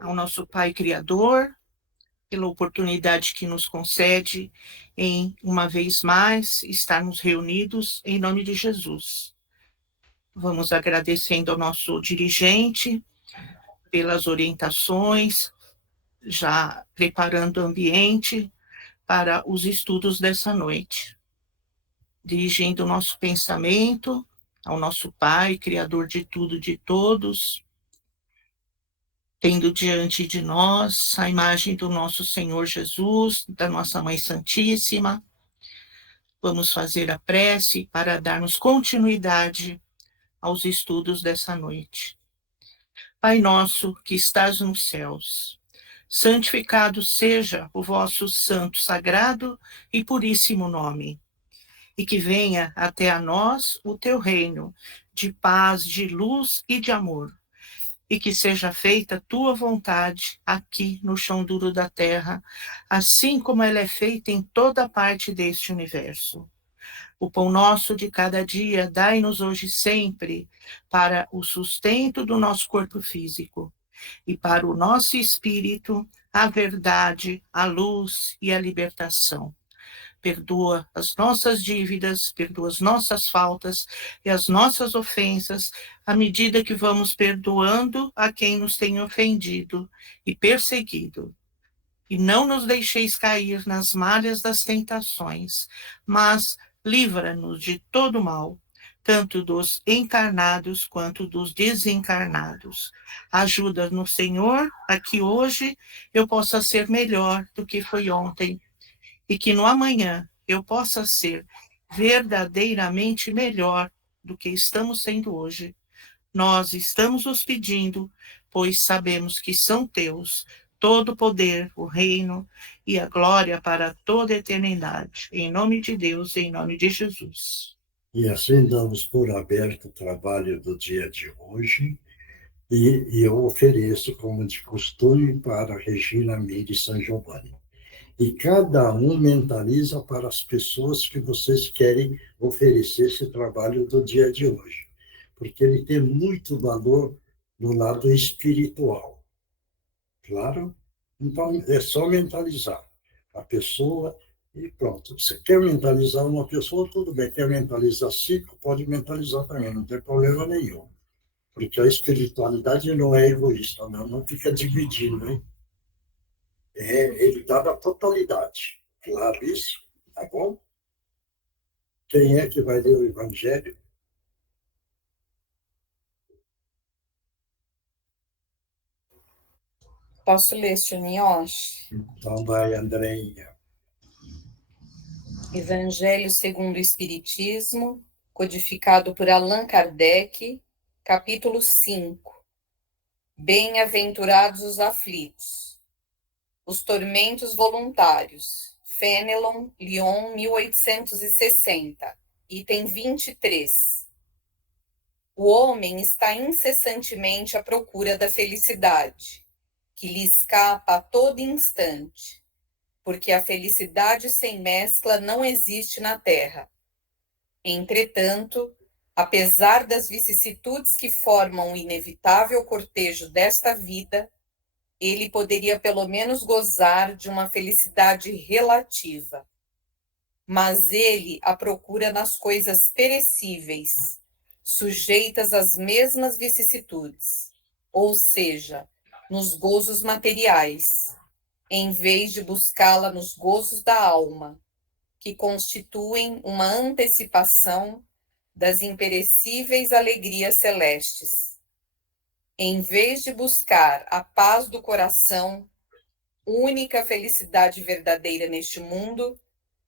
ao nosso Pai Criador, pela oportunidade que nos concede em, uma vez mais, estarmos reunidos em nome de Jesus. Vamos agradecendo ao nosso dirigente pelas orientações, já preparando o ambiente para os estudos dessa noite. Dirigindo o nosso pensamento ao nosso Pai, Criador de tudo e de todos, tendo diante de nós a imagem do nosso Senhor Jesus, da nossa Mãe Santíssima. Vamos fazer a prece para darmos continuidade aos estudos dessa noite. Pai nosso que estás nos céus, santificado seja o vosso santo, sagrado e puríssimo nome, e que venha até a nós o teu reino de paz, de luz e de amor, e que seja feita a tua vontade aqui no chão duro da terra, assim como ela é feita em toda parte deste universo. O pão nosso de cada dia, dai-nos hoje sempre, para o sustento do nosso corpo físico, e para o nosso espírito, a verdade, a luz e a libertação. Perdoa as nossas dívidas, perdoa as nossas faltas e as nossas ofensas, à medida que vamos perdoando a quem nos tem ofendido e perseguido. E não nos deixeis cair nas malhas das tentações, mas livra-nos de todo mal, tanto dos encarnados quanto dos desencarnados. Ajuda-nos, Senhor, a que hoje eu possa ser melhor do que foi ontem, e que no amanhã eu possa ser verdadeiramente melhor do que estamos sendo hoje. Nós estamos os pedindo, pois sabemos que são teus todo o poder, o reino e a glória para toda a eternidade. Em nome de Deus, em nome de Jesus. E assim damos por aberto o trabalho do dia de hoje, e eu ofereço, como de costume, para Regina Miri San Giovanni. E cada um mentaliza para as pessoas que vocês querem oferecer esse trabalho do dia de hoje, porque ele tem muito valor no lado espiritual, claro? Então, é só mentalizar a pessoa e pronto. Você quer mentalizar uma pessoa, tudo bem. Quer mentalizar cinco, pode mentalizar também, não tem problema nenhum. Porque a espiritualidade não é egoísta, não fica dividindo, hein? Ele dá na totalidade. Claro isso? Tá bom? Quem é que vai ler o Evangelho? Posso ler, Sr. Nioche? Então vai, Andréia. Evangelho segundo o Espiritismo, codificado por Allan Kardec, capítulo 5. Bem-aventurados os aflitos. Os tormentos voluntários. Fenelon, Lyon, 1860. Item 23. O homem está incessantemente à procura da felicidade, que lhe escapa a todo instante, porque a felicidade sem mescla não existe na terra. Entretanto, apesar das vicissitudes que formam o inevitável cortejo desta vida, ele poderia pelo menos gozar de uma felicidade relativa. Mas ele a procura nas coisas perecíveis, sujeitas às mesmas vicissitudes, ou seja, nos gozos materiais, em vez de buscá-la nos gozos da alma, que constituem uma antecipação das imperecíveis alegrias celestes. Em vez de buscar a paz do coração, única felicidade verdadeira neste mundo,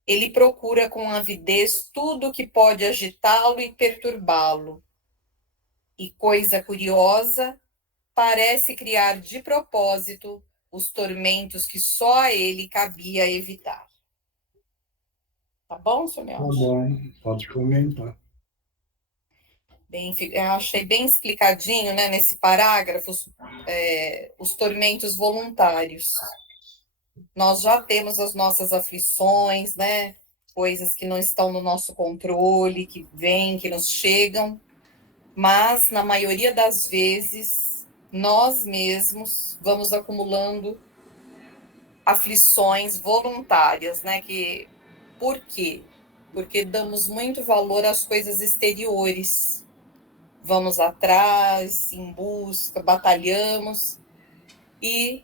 ele procura com avidez tudo o que pode agitá-lo e perturbá-lo. E, coisa curiosa, parece criar de propósito os tormentos que só a ele cabia evitar. Tá bom, Sr. Tá Nioche? bom, pode comentar. Bem, eu achei bem explicadinho, né, nesse parágrafo, os tormentos voluntários. Nós já temos as nossas aflições, né, coisas que não estão no nosso controle, que vêm, que nos chegam, mas, na maioria das vezes, nós mesmos vamos acumulando aflições voluntárias, né? Por quê? Porque damos muito valor às coisas exteriores. Vamos atrás, em busca, batalhamos, e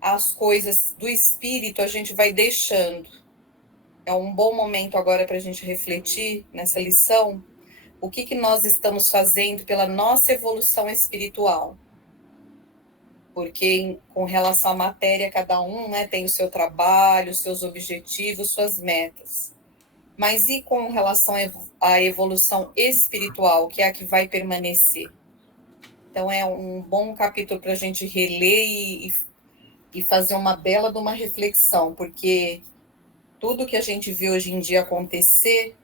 as coisas do espírito a gente vai deixando. É um bom momento agora para a gente refletir nessa lição o que nós estamos fazendo pela nossa evolução espiritual. Porque com relação à matéria, cada um, né, tem o seu trabalho, os seus objetivos, suas metas. Mas e com relação à evolução espiritual, que é a que vai permanecer? Então é um bom capítulo para a gente reler e fazer uma bela de uma reflexão, porque tudo que a gente vê hoje em dia acontecer,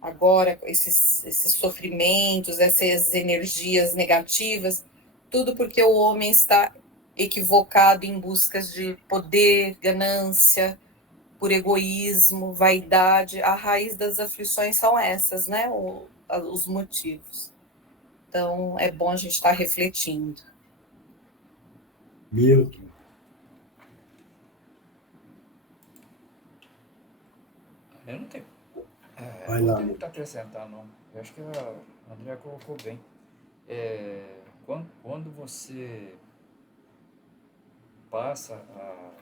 agora, esses sofrimentos, essas energias negativas, tudo porque o homem está equivocado em buscas de poder, ganância, por egoísmo, vaidade. A raiz das aflições são essas, né? Os motivos. Então, é bom a gente estar refletindo. Milton. Eu não tenho, Vai não lá, tenho Milton. muito a acrescentar, não. Eu acho que a Andrea colocou bem. Quando você passa a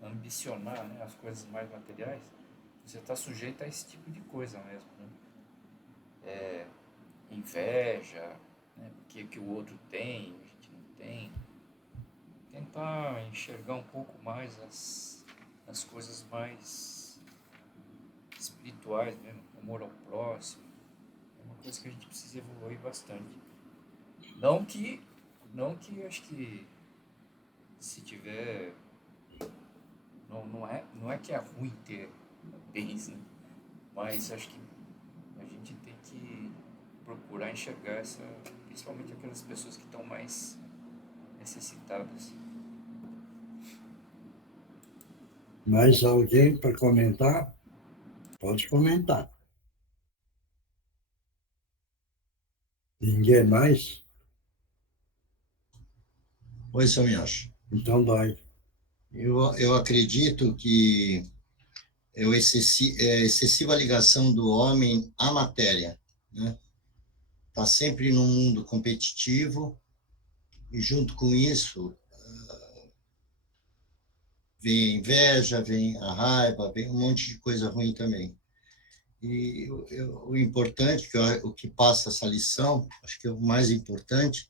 ambicionar, né, as coisas mais materiais, você está sujeito a esse tipo de coisa mesmo, né? Inveja, né, que o outro tem, a gente não tem. Tentar enxergar um pouco mais as coisas mais espirituais mesmo, amor ao próximo. É uma coisa que a gente precisa evoluir bastante. Não que acho que se tiver. Não é que é ruim ter bens, né? Mas acho que a gente tem que procurar enxergar principalmente aquelas pessoas que estão mais necessitadas. Mais alguém para comentar? Pode comentar. Ninguém mais? Oi, seu Miyashi. Então vai. Eu acredito que é excessiva ligação do homem à matéria, né? Está sempre num mundo competitivo e, junto com isso, vem a inveja, vem a raiva, vem um monte de coisa ruim também. E o importante, o que passa essa lição, acho que o mais importante,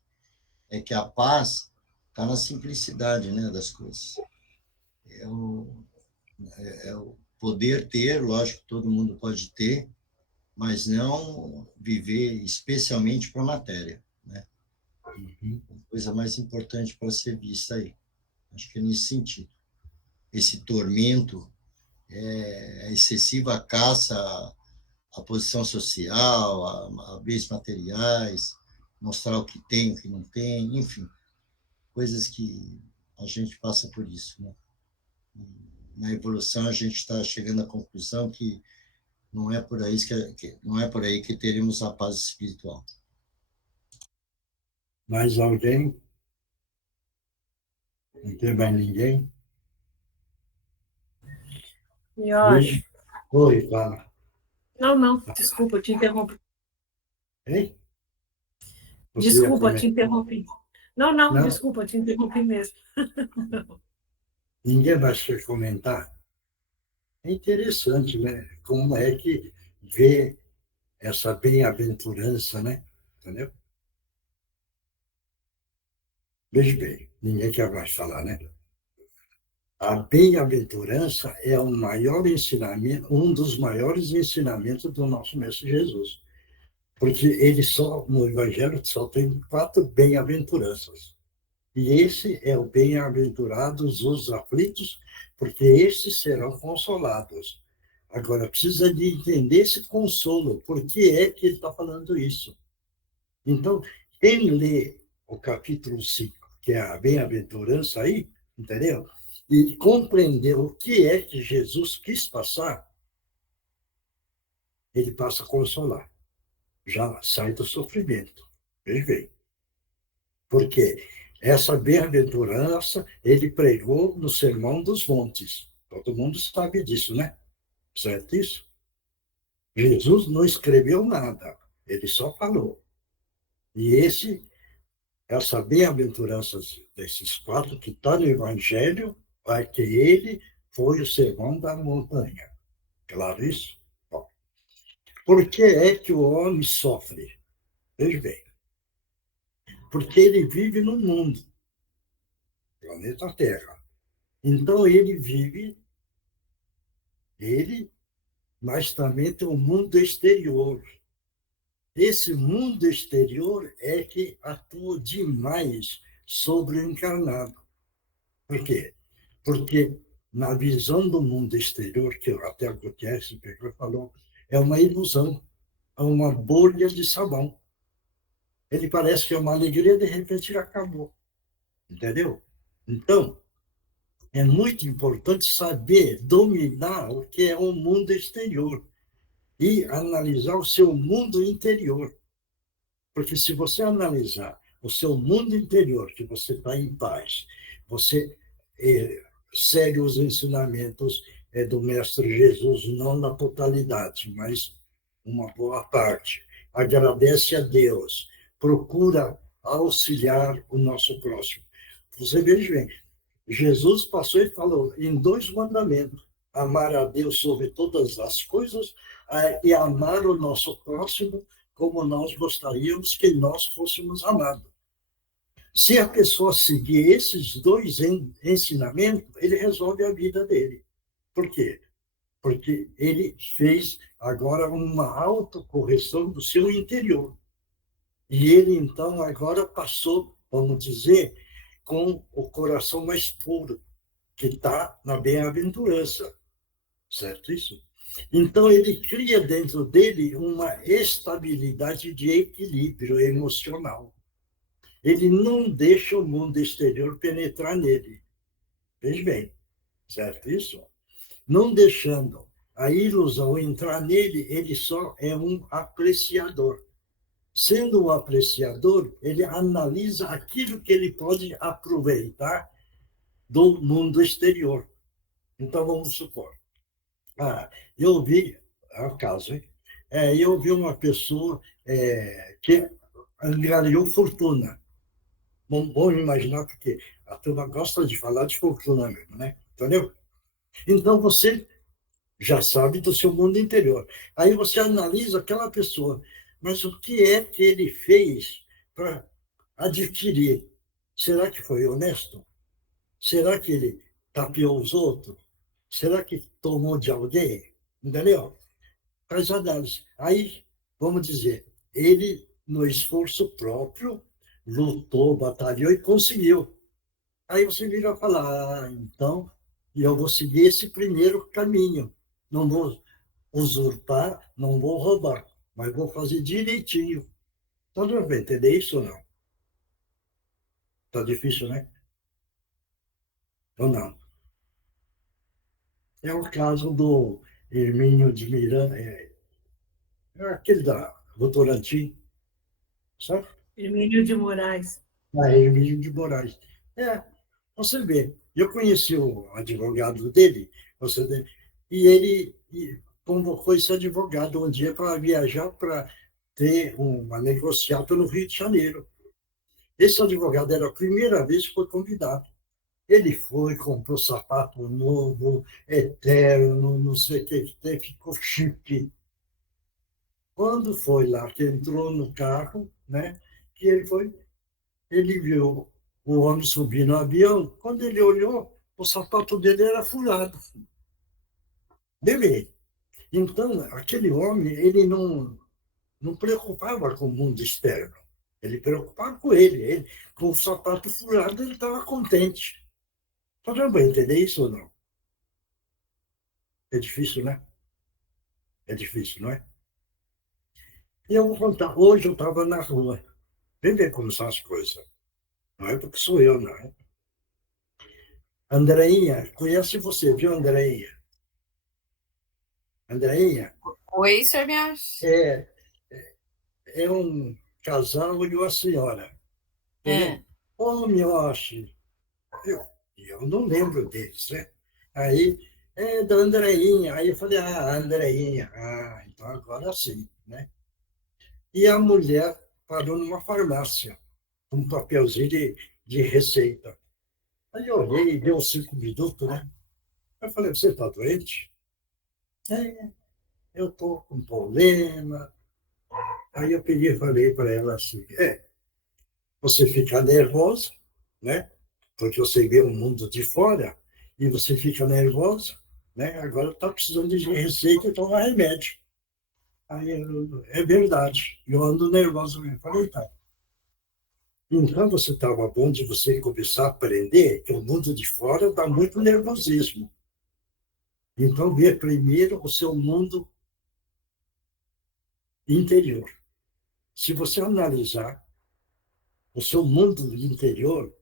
é que a paz está na simplicidade, né, das coisas. É o poder ter, lógico, todo mundo pode ter, mas não viver especialmente para a matéria, né? A coisa mais importante para ser vista aí. Acho que é nesse sentido. Esse tormento, a excessiva caça à posição social, a bens materiais, mostrar o que tem, o que não tem, enfim, coisas que a gente passa por isso, né? Na evolução a gente está chegando à conclusão que não é por aí não é por aí que teremos a paz espiritual. Mais alguém? Não tem mais ninguém? Yoshi. Oi, fala. Não, desculpa, eu te interrompi. Hein? Desculpa, te interrompi. Não, Não? desculpa, te interrompi mesmo. Ninguém vai quer comentar? É interessante, né? Como é que vê essa bem-aventurança, né? Entendeu? Veja bem, ninguém quer mais falar, né? A bem-aventurança é o maior ensinamento, um dos maiores ensinamentos do nosso Mestre Jesus. Porque ele só, no Evangelho, só tem 4 bem-aventuranças. E esse é o bem-aventurados os aflitos, porque estes serão consolados. Agora, precisa de entender esse consolo, por que é que ele está falando isso. Então, quem lê o capítulo 5, que é a bem-aventurança aí, entendeu? E compreender o que é que Jesus quis passar, ele passa a consolar. Já sai do sofrimento. Veja bem. Porque essa bem-aventurança ele pregou no Sermão dos Montes. Todo mundo sabe disso, né? Certo isso? Jesus não escreveu nada, ele só falou. E essa bem-aventurança desses quatro que está no Evangelho, vai que ele foi o sermão da montanha. Claro isso? Bom, por que é que o homem sofre? Veja bem, porque ele vive no mundo, planeta Terra. Então ele, mas também tem o mundo exterior. Esse mundo exterior é que atua demais sobre o encarnado. Por quê? Porque na visão do mundo exterior, que até o Gutierrez pegou e falou, é uma ilusão, é uma bolha de sabão. Ele parece que é uma alegria, de repente acabou. Entendeu? Então, é muito importante saber dominar o que é o mundo exterior e analisar o seu mundo interior. Porque se você analisar o seu mundo interior, que você está em paz, você segue os ensinamentos do Mestre Jesus, não na totalidade, mas uma boa parte. Agradece a Deus, procura auxiliar o nosso próximo. Você veja bem, Jesus passou e falou em 2 mandamentos: amar a Deus sobre todas as coisas e amar o nosso próximo como nós gostaríamos que nós fôssemos amados. Se a pessoa seguir esses 2 ensinamentos, ele resolve a vida dele. Por quê? Porque ele fez agora uma autocorreção do seu interior. E ele, então, agora passou, vamos dizer, com o coração mais puro, que está na bem-aventurança. Certo isso? Então, ele cria dentro dele uma estabilidade de equilíbrio emocional. Ele não deixa o mundo exterior penetrar nele. Veja bem, certo isso? Não deixando a ilusão entrar nele, ele só é um apreciador. Sendo um apreciador, ele analisa aquilo que ele pode aproveitar do mundo exterior. Então, vamos supor. Eu vi, é o caso, hein? Eu vi uma pessoa que angariou fortuna. Vamos imaginar, porque a turma gosta de falar de fortuna mesmo, né? Entendeu? Então, você já sabe do seu mundo interior. Aí você analisa aquela pessoa, mas o que é que ele fez para adquirir? Será que foi honesto? Será que ele tapeou os outros? Será que tomou de alguém? Entendeu? Faz análise. Aí, vamos dizer, ele, no esforço próprio, lutou, batalhou e conseguiu. Aí você vira falar, então, eu vou seguir esse primeiro caminho. Não vou usurpar, não vou roubar, mas vou fazer direitinho. Então, não vai entender isso ou não? Tá difícil, né? Ou não? É o caso do Hermínio de Miranda, aquele da Votorantim, sabe? Emílio de Moraes. Hermínio de Moraes. Você vê, eu conheci o advogado dele, e ele convocou esse advogado um dia para viajar para ter uma negociata no Rio de Janeiro. Esse advogado era a primeira vez que foi convidado. Ele foi, comprou sapato novo, eterno, não sei o que, ficou chique. Quando foi lá, que entrou no carro, né, que ele viu o homem subir no avião. Quando ele olhou, o sapato dele era furado. Bebê. Então, aquele homem, ele não preocupava com o mundo externo. Ele preocupava com ele. Com o sapato furado, ele estava contente. Você vai entender isso ou não? É difícil, né? É difícil, não é? E eu vou contar. Hoje eu estava na rua. Vem ver como são as coisas. Não é porque sou eu, não é? Andreinha, conhece você, viu, Andreinha? Andreinha Oi, senhor Miage. é um casal e uma senhora. É. Ô, Miyoshi, eu não lembro deles, né? Aí, da Andreinha. Aí eu falei, Andreinha. Então agora sim, né? E a mulher parou numa farmácia, com um papelzinho de receita. Aí eu olhei, deu 5 minutos, né? Eu falei, você está doente? É, eu estou com problema. Aí eu peguei e falei para ela assim, você fica nervosa, né? Porque você vê o mundo de fora e você fica nervosa, né? Agora está precisando de receita e tomar remédio. Aí é verdade, eu ando nervosa mesmo. Falei, tá. Então você estava bom de você começar a aprender que o mundo de fora dá muito nervosismo. Então, ver primeiro o seu mundo interior. Se você analisar o seu mundo interior,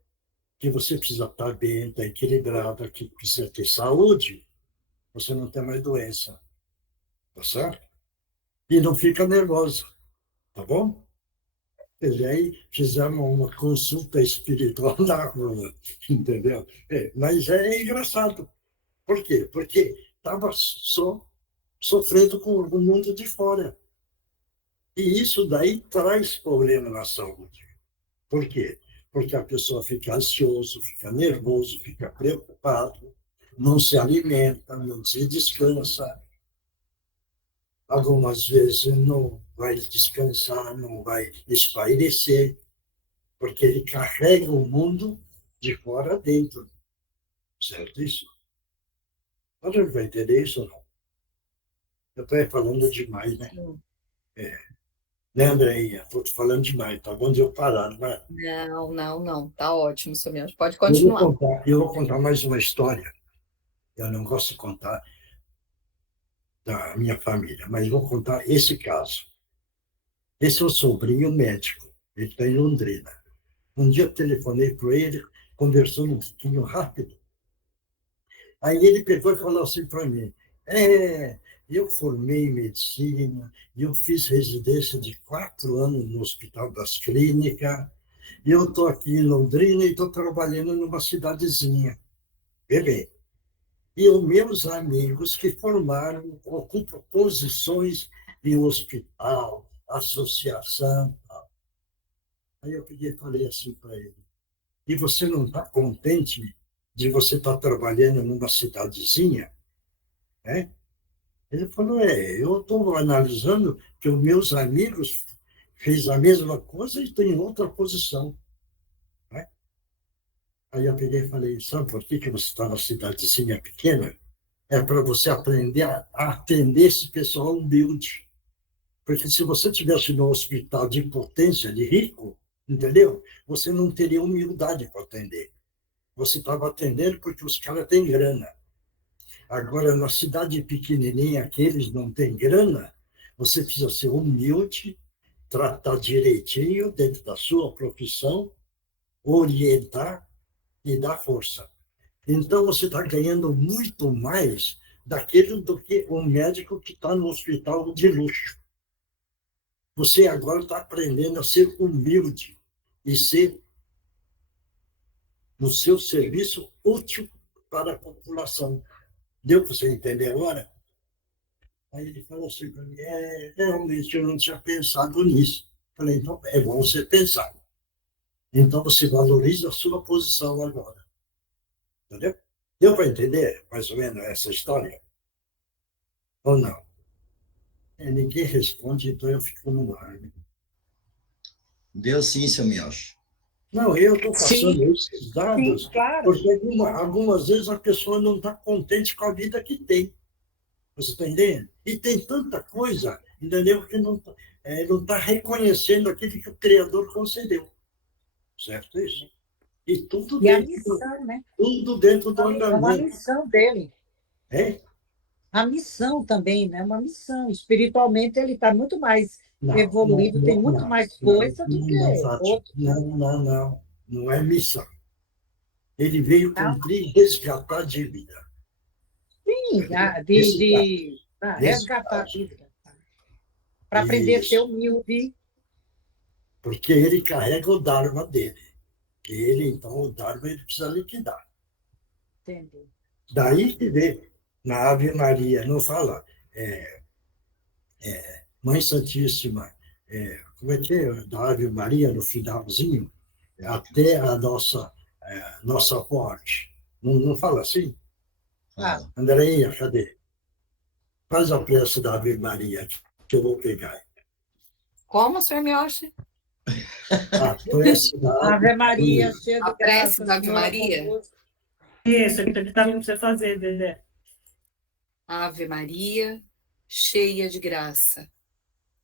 que você precisa estar bem, estar equilibrado, que precisa ter saúde, você não tem mais doença, tá certo? E não fica nervoso, tá bom? E aí fizemos uma consulta espiritual na rua, entendeu? Mas é engraçado. Por quê? Porque estava só sofrendo com o mundo de fora. E isso daí traz problema na saúde. Por quê? Porque a pessoa fica ansioso, fica nervoso, fica preocupado, não se alimenta, não se descansa. Algumas vezes não vai descansar, não vai espairecer, porque ele carrega o mundo de fora dentro. Certo isso? Você vai entender isso ou não? Eu estou falando demais, né? Né, Andréia? Estou te falando demais, tá bom de eu parar, não é? Não. Tá ótimo, seu Miyoshi. Pode Eu vou continuar. contar mais uma história. Eu não gosto de contar da minha família, mas vou contar esse caso. Esse é o sobrinho médico, ele está em Londrina. Um dia eu telefonei para ele, conversando um pouquinho rápido. Aí ele pegou e falou assim para mim: eu formei em medicina, eu fiz residência de 4 anos no Hospital das Clínicas, e eu estou aqui em Londrina e estou trabalhando numa cidadezinha. Bem, e os meus amigos que formaram, ocupam posições em hospital, associação. Aí eu peguei e falei assim para ele: e você não está contente de você estar trabalhando numa cidadezinha? Né? Ele falou: eu estou analisando que os meus amigos fez a mesma coisa e estão em outra posição. Né? Aí eu peguei e falei: sabe por que você está na cidadezinha pequena? É para você aprender a atender esse pessoal humilde. Porque se você tivesse no hospital de potência, de rico, entendeu? Você não teria humildade para atender. Você estava atendendo porque os caras têm grana. Agora, na cidade pequenininha, que eles não têm grana, você precisa ser humilde, tratar direitinho dentro da sua profissão, orientar e dar força. Então, você está ganhando muito mais daquilo do que um médico que está no hospital de luxo. Você agora está aprendendo a ser humilde e ser, no seu serviço, útil para a população. Deu para você entender agora? Aí ele falou assim para mim: realmente eu não tinha pensado nisso. Falei: então é bom você pensar. Então você valoriza a sua posição agora. Entendeu? Deu para entender mais ou menos essa história? Ou não? Ninguém responde, então eu fico no ar. Deu sim, seu Miyoshi. Não, eu estou Sim, passando esses dados sim, claro. porque algumas vezes a pessoa não está contente com a vida que tem. Você está entendendo? E tem tanta coisa, entendeu? Que não está reconhecendo aquilo que o Criador concedeu. Certo isso? E tudo E a dentro, missão, né? tudo dentro do É uma andamento. missão dele. É? A missão também, né? Uma missão. Espiritualmente, ele está muito mais Não, evoluído, tem muito mais coisa do que Fátima. outro. Não. Não é missão. Ele veio Tá? cumprir e resgatar a dívida. Sim, Resgatar. resgatar a dívida. Para aprender a ser Isso. humilde. Porque ele carrega o Dharma dele. que ele, então, o Dharma ele precisa liquidar. Entendi. Daí que vem, na Ave Maria, não fala Mãe Santíssima, como é que é? Da Ave Maria, no finalzinho, até a nossa morte. Não fala assim? Fala. Andréia, cadê? Faz a prece da Ave Maria, que eu vou pegar. Como, senhor Miyoshi? A prece da Ave Maria, cheia A de prece graça, da Ave Senhor é Maria? convosco. Isso, ele está para você fazer, Dedé. Ave Maria, cheia de graça,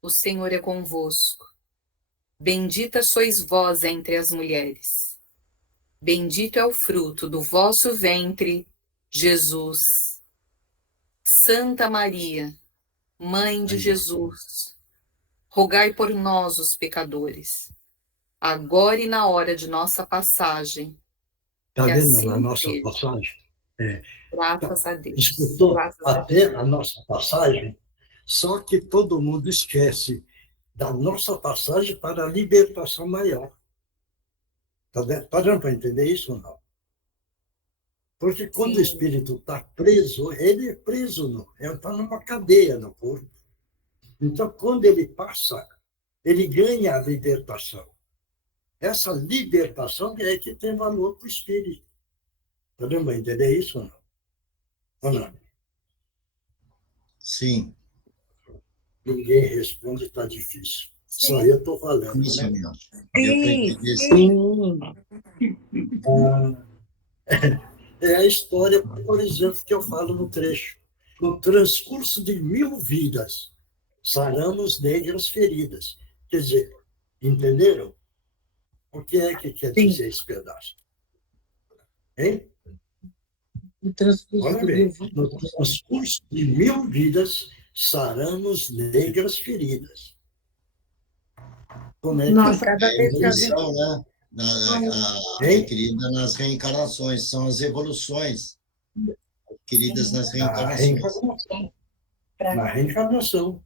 o Senhor é convosco. Bendita sois vós entre as mulheres. Bendito é o fruto do vosso ventre, Jesus. Santa Maria, Mãe de Jesus, rogai por nós, os pecadores, agora e na hora de nossa passagem. Está Que vendo assim na nossa seja. passagem? Graças a Deus. Escutou Graças a até Deus. a nossa passagem, só que todo mundo esquece da nossa passagem para a libertação maior. Está parando para entender isso ou não? Porque quando Sim. o espírito está preso, ele é preso, não. Ele está numa cadeia no corpo. Então, quando ele passa, ele ganha a libertação. Essa libertação é que tem valor para o espírito. Está dando para entender isso ou não? Ou não? Sim. Ninguém responde, está difícil. Só eu estou falando. Isso, Né? meu. Deu para entender, É a história, por exemplo, que eu falo no trecho. No transcurso de 1000 vidas, saramos negras feridas. Quer dizer, entenderam? O que é que quer dizer esse pedaço? Hein? No transcurso Olha do bem, rio. no transcurso de 1000 vidas, saramos negras feridas. Como é que Nossa, Cada É a vez que a gente... evolução, né? Adquirida nas reencarnações, são as evoluções adquiridas nas a reencarnações. reencarnação. Na reencarnação.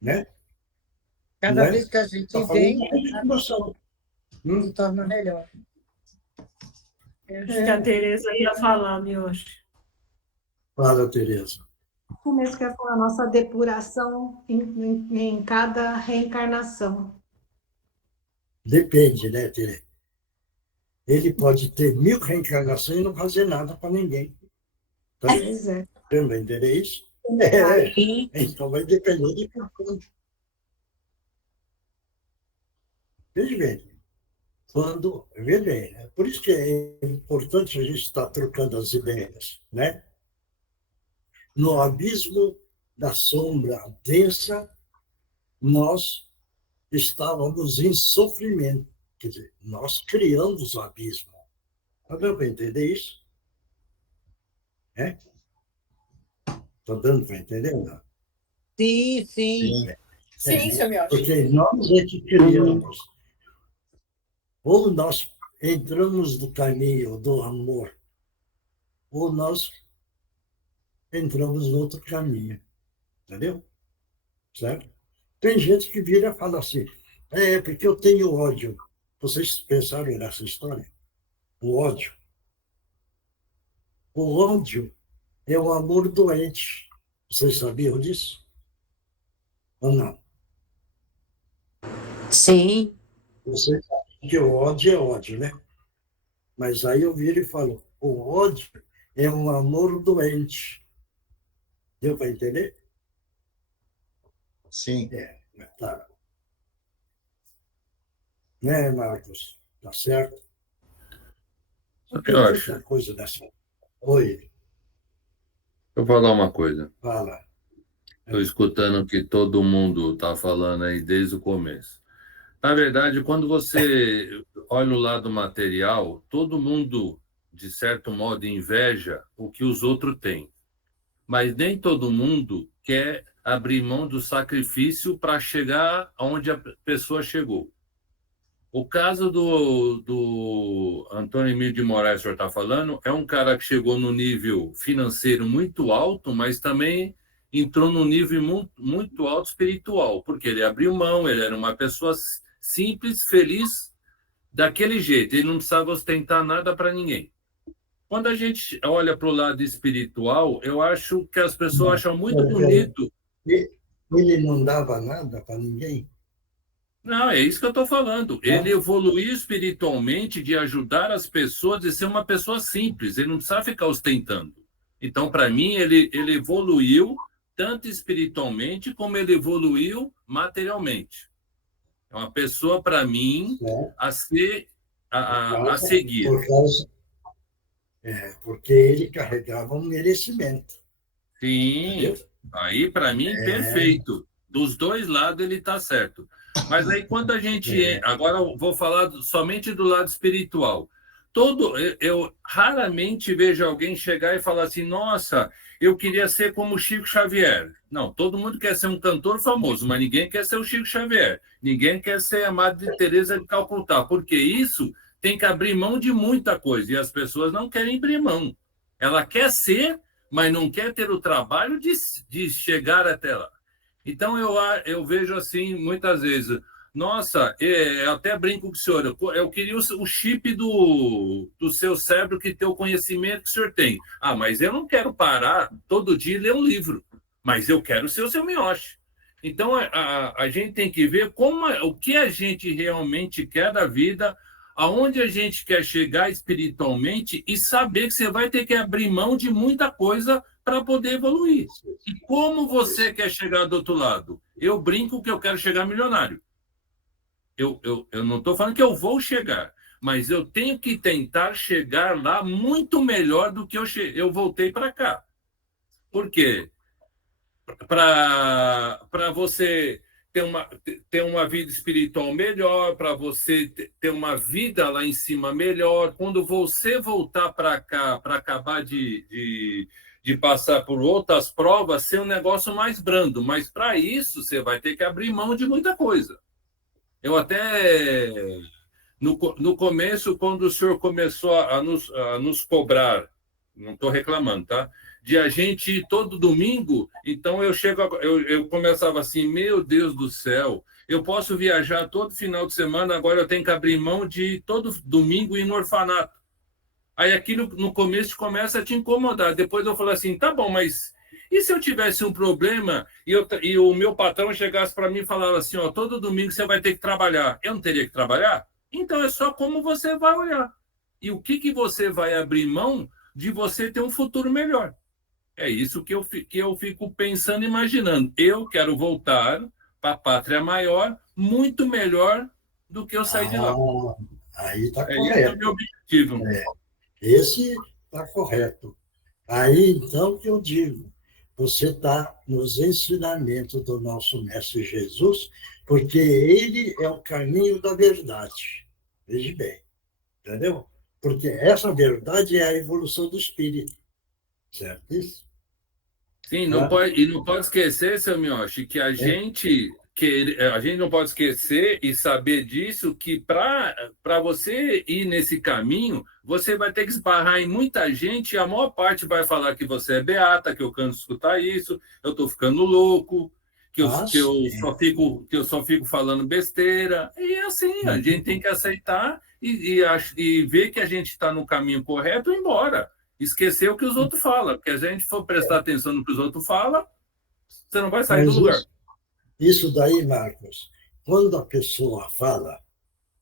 Né? Cada Né? vez que a gente Está falando vem, da reencarnação. se torna melhor. acho que a Tereza ia falar, Miyoshi. Fala, Tereza. Como é que é a nossa depuração em cada reencarnação? Depende, né, Tereza? Ele pode ter 1000 reencarnações e não fazer nada para ninguém. Tá Pois é. vai entender isso? Então vai depender de cada um. Veja bem, veja bem, né? Por isso que é importante a gente estar trocando as ideias, né? No abismo da sombra densa, nós estávamos em sofrimento. Quer dizer, nós criamos o abismo. Está dando para entender isso? Está dando para entender? Não? Sim, sim. Sim, senhor Miyoshi. Porque nós é que criamos. Ou nós entramos no caminho do amor, ou nós entramos no outro caminho. Entendeu? Certo? Tem gente que vira e fala assim, porque eu tenho ódio. Vocês pensaram nessa história? O ódio. O ódio é o amor doente. Vocês sabiam disso? Ou não? Sim. Vocês sabem que o ódio é ódio, né? Mas aí eu viro e falo, o ódio é um amor doente. Deu para entender? Sim. Tá. Né, Marcos? Tá certo? Eu acho. Muita coisa dessa. Oi, Eu vou falar uma coisa. fala. Estou escutando o que todo mundo está falando aí desde o começo. Na verdade, quando você olha o lado material, todo mundo, de certo modo, inveja o que os outros têm. Mas nem todo mundo quer abrir mão do sacrifício para chegar onde a pessoa chegou. O caso do Antônio Emílio de Moraes, que o senhor está falando, é um cara que chegou no nível financeiro muito alto, mas também entrou num nível muito, muito alto espiritual, porque ele abriu mão, ele era uma pessoa simples, feliz, daquele jeito, ele não precisava ostentar nada para ninguém. Quando a gente olha para o lado espiritual, eu acho que as pessoas acham muito bonito. Ele não dava nada para ninguém? Não, é isso que eu estou falando. Ele evoluiu espiritualmente de ajudar as pessoas e ser uma pessoa simples. Ele não precisa ficar ostentando. Então, para mim, ele evoluiu tanto espiritualmente como ele evoluiu materialmente. É uma pessoa, para mim, a seguir. Porque ele carregava um merecimento. Sim, entendeu? aí para mim perfeito. Dos dois lados ele está certo. Mas aí quando a gente agora eu vou falar somente do lado espiritual. Eu raramente vejo alguém chegar e falar assim: "Nossa, eu queria ser como Chico Xavier". Não, todo mundo quer ser um cantor famoso, mas ninguém quer ser o Chico Xavier. Ninguém quer ser a Madre Teresa de Calcutá, porque isso tem que abrir mão de muita coisa e as pessoas não querem abrir mão. Ela quer ser, mas não quer ter o trabalho de chegar até lá. Então, eu vejo assim, muitas vezes, nossa, eu até brinco com o senhor, eu queria o chip do seu cérebro que tem o conhecimento que o senhor tem. Ah, mas eu não quero parar todo dia e ler um livro, mas eu quero ser o seu Miyoshi. Então, a gente tem que ver o que a gente realmente quer da vida, aonde a gente quer chegar espiritualmente e saber que você vai ter que abrir mão de muita coisa para poder evoluir. E como você quer chegar do outro lado? Eu brinco que eu quero chegar milionário. Eu não estou falando que eu vou chegar, mas eu tenho que tentar chegar lá muito melhor do que eu voltei para cá. Por quê? Para você ter uma vida espiritual melhor, para você ter uma vida lá em cima melhor. Quando você voltar para cá, para acabar de passar por outras provas, ser um negócio mais brando. Mas para isso, você vai ter que abrir mão de muita coisa. Eu até, no começo, quando o senhor começou a nos cobrar, não estou reclamando, tá? De a gente ir todo domingo, então eu começava assim: meu Deus do céu, eu posso viajar todo final de semana, agora eu tenho que abrir mão de ir todo domingo ir no orfanato. Aí aquilo no começo começa a te incomodar. Depois eu falo assim: tá bom, mas e se eu tivesse um problema e o meu patrão chegasse para mim e falasse assim: ó, todo domingo você vai ter que trabalhar? Eu não teria que trabalhar? Então é só como você vai olhar. E o que você vai abrir mão de você ter um futuro melhor. É isso que eu fico pensando, imaginando. Eu quero voltar para a pátria maior muito melhor do que eu saí de lá. Aí está Esse correto. é o meu objetivo. Esse está correto. Aí, então, que eu digo, você está nos ensinamentos do nosso Mestre Jesus, porque ele é o caminho da verdade. Veja bem, entendeu? Porque essa verdade é a evolução do espírito. Certo isso? Sim, não pode esquecer, seu Miyoshi, que a gente não pode esquecer e saber disso, que para você ir nesse caminho, você vai ter que esbarrar em muita gente, e a maior parte vai falar que você é beata, que eu canso de escutar isso, eu estou ficando louco, que eu só fico falando besteira. E assim, a gente tem que aceitar e ver que a gente está no caminho correto e ir embora. Esquecer o que os outros falam, porque se a gente for prestar atenção no que os outros falam, você não vai sair do lugar. Isso daí, Marcos, quando a pessoa fala,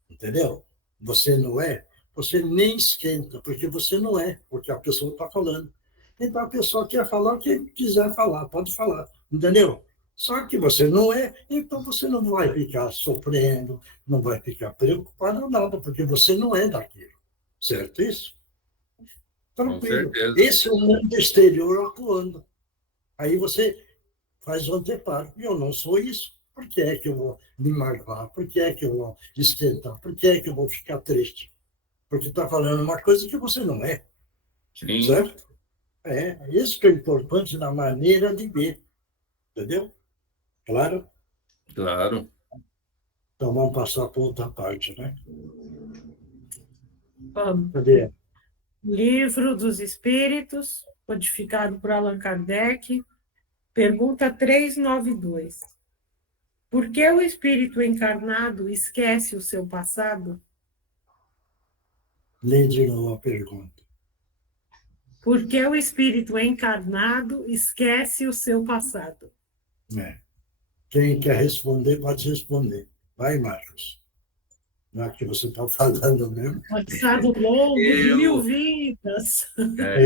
entendeu? Você não é, você nem esquenta, porque você não é, porque a pessoa está falando. Então a pessoa quer falar o que quiser falar, pode falar, entendeu? Só que você não é, então você não vai ficar sofrendo, não vai ficar preocupado nada, porque você não é daquilo. Certo isso? Tranquilo. Esse é o mundo exterior atuando. Aí você faz o anteparo. Eu não sou isso. Por que é que eu vou me marcar? Por que é que eu vou esquentar? Por que é que eu vou ficar triste? Porque está falando uma coisa que você não é. Sim. Certo? Isso que é importante na maneira de ver. Entendeu? Claro? Claro. Então vamos passar para outra parte, né? Vamos. Cadê? Livro dos Espíritos, codificado por Allan Kardec, pergunta 392. Por que o espírito encarnado esquece o seu passado? Lê de novo a pergunta. Porque o espírito encarnado esquece o seu passado. É. Quem quer responder, pode responder. Vai, Marcos. Já que você está falando mesmo. Passado longo de 1000 vidas.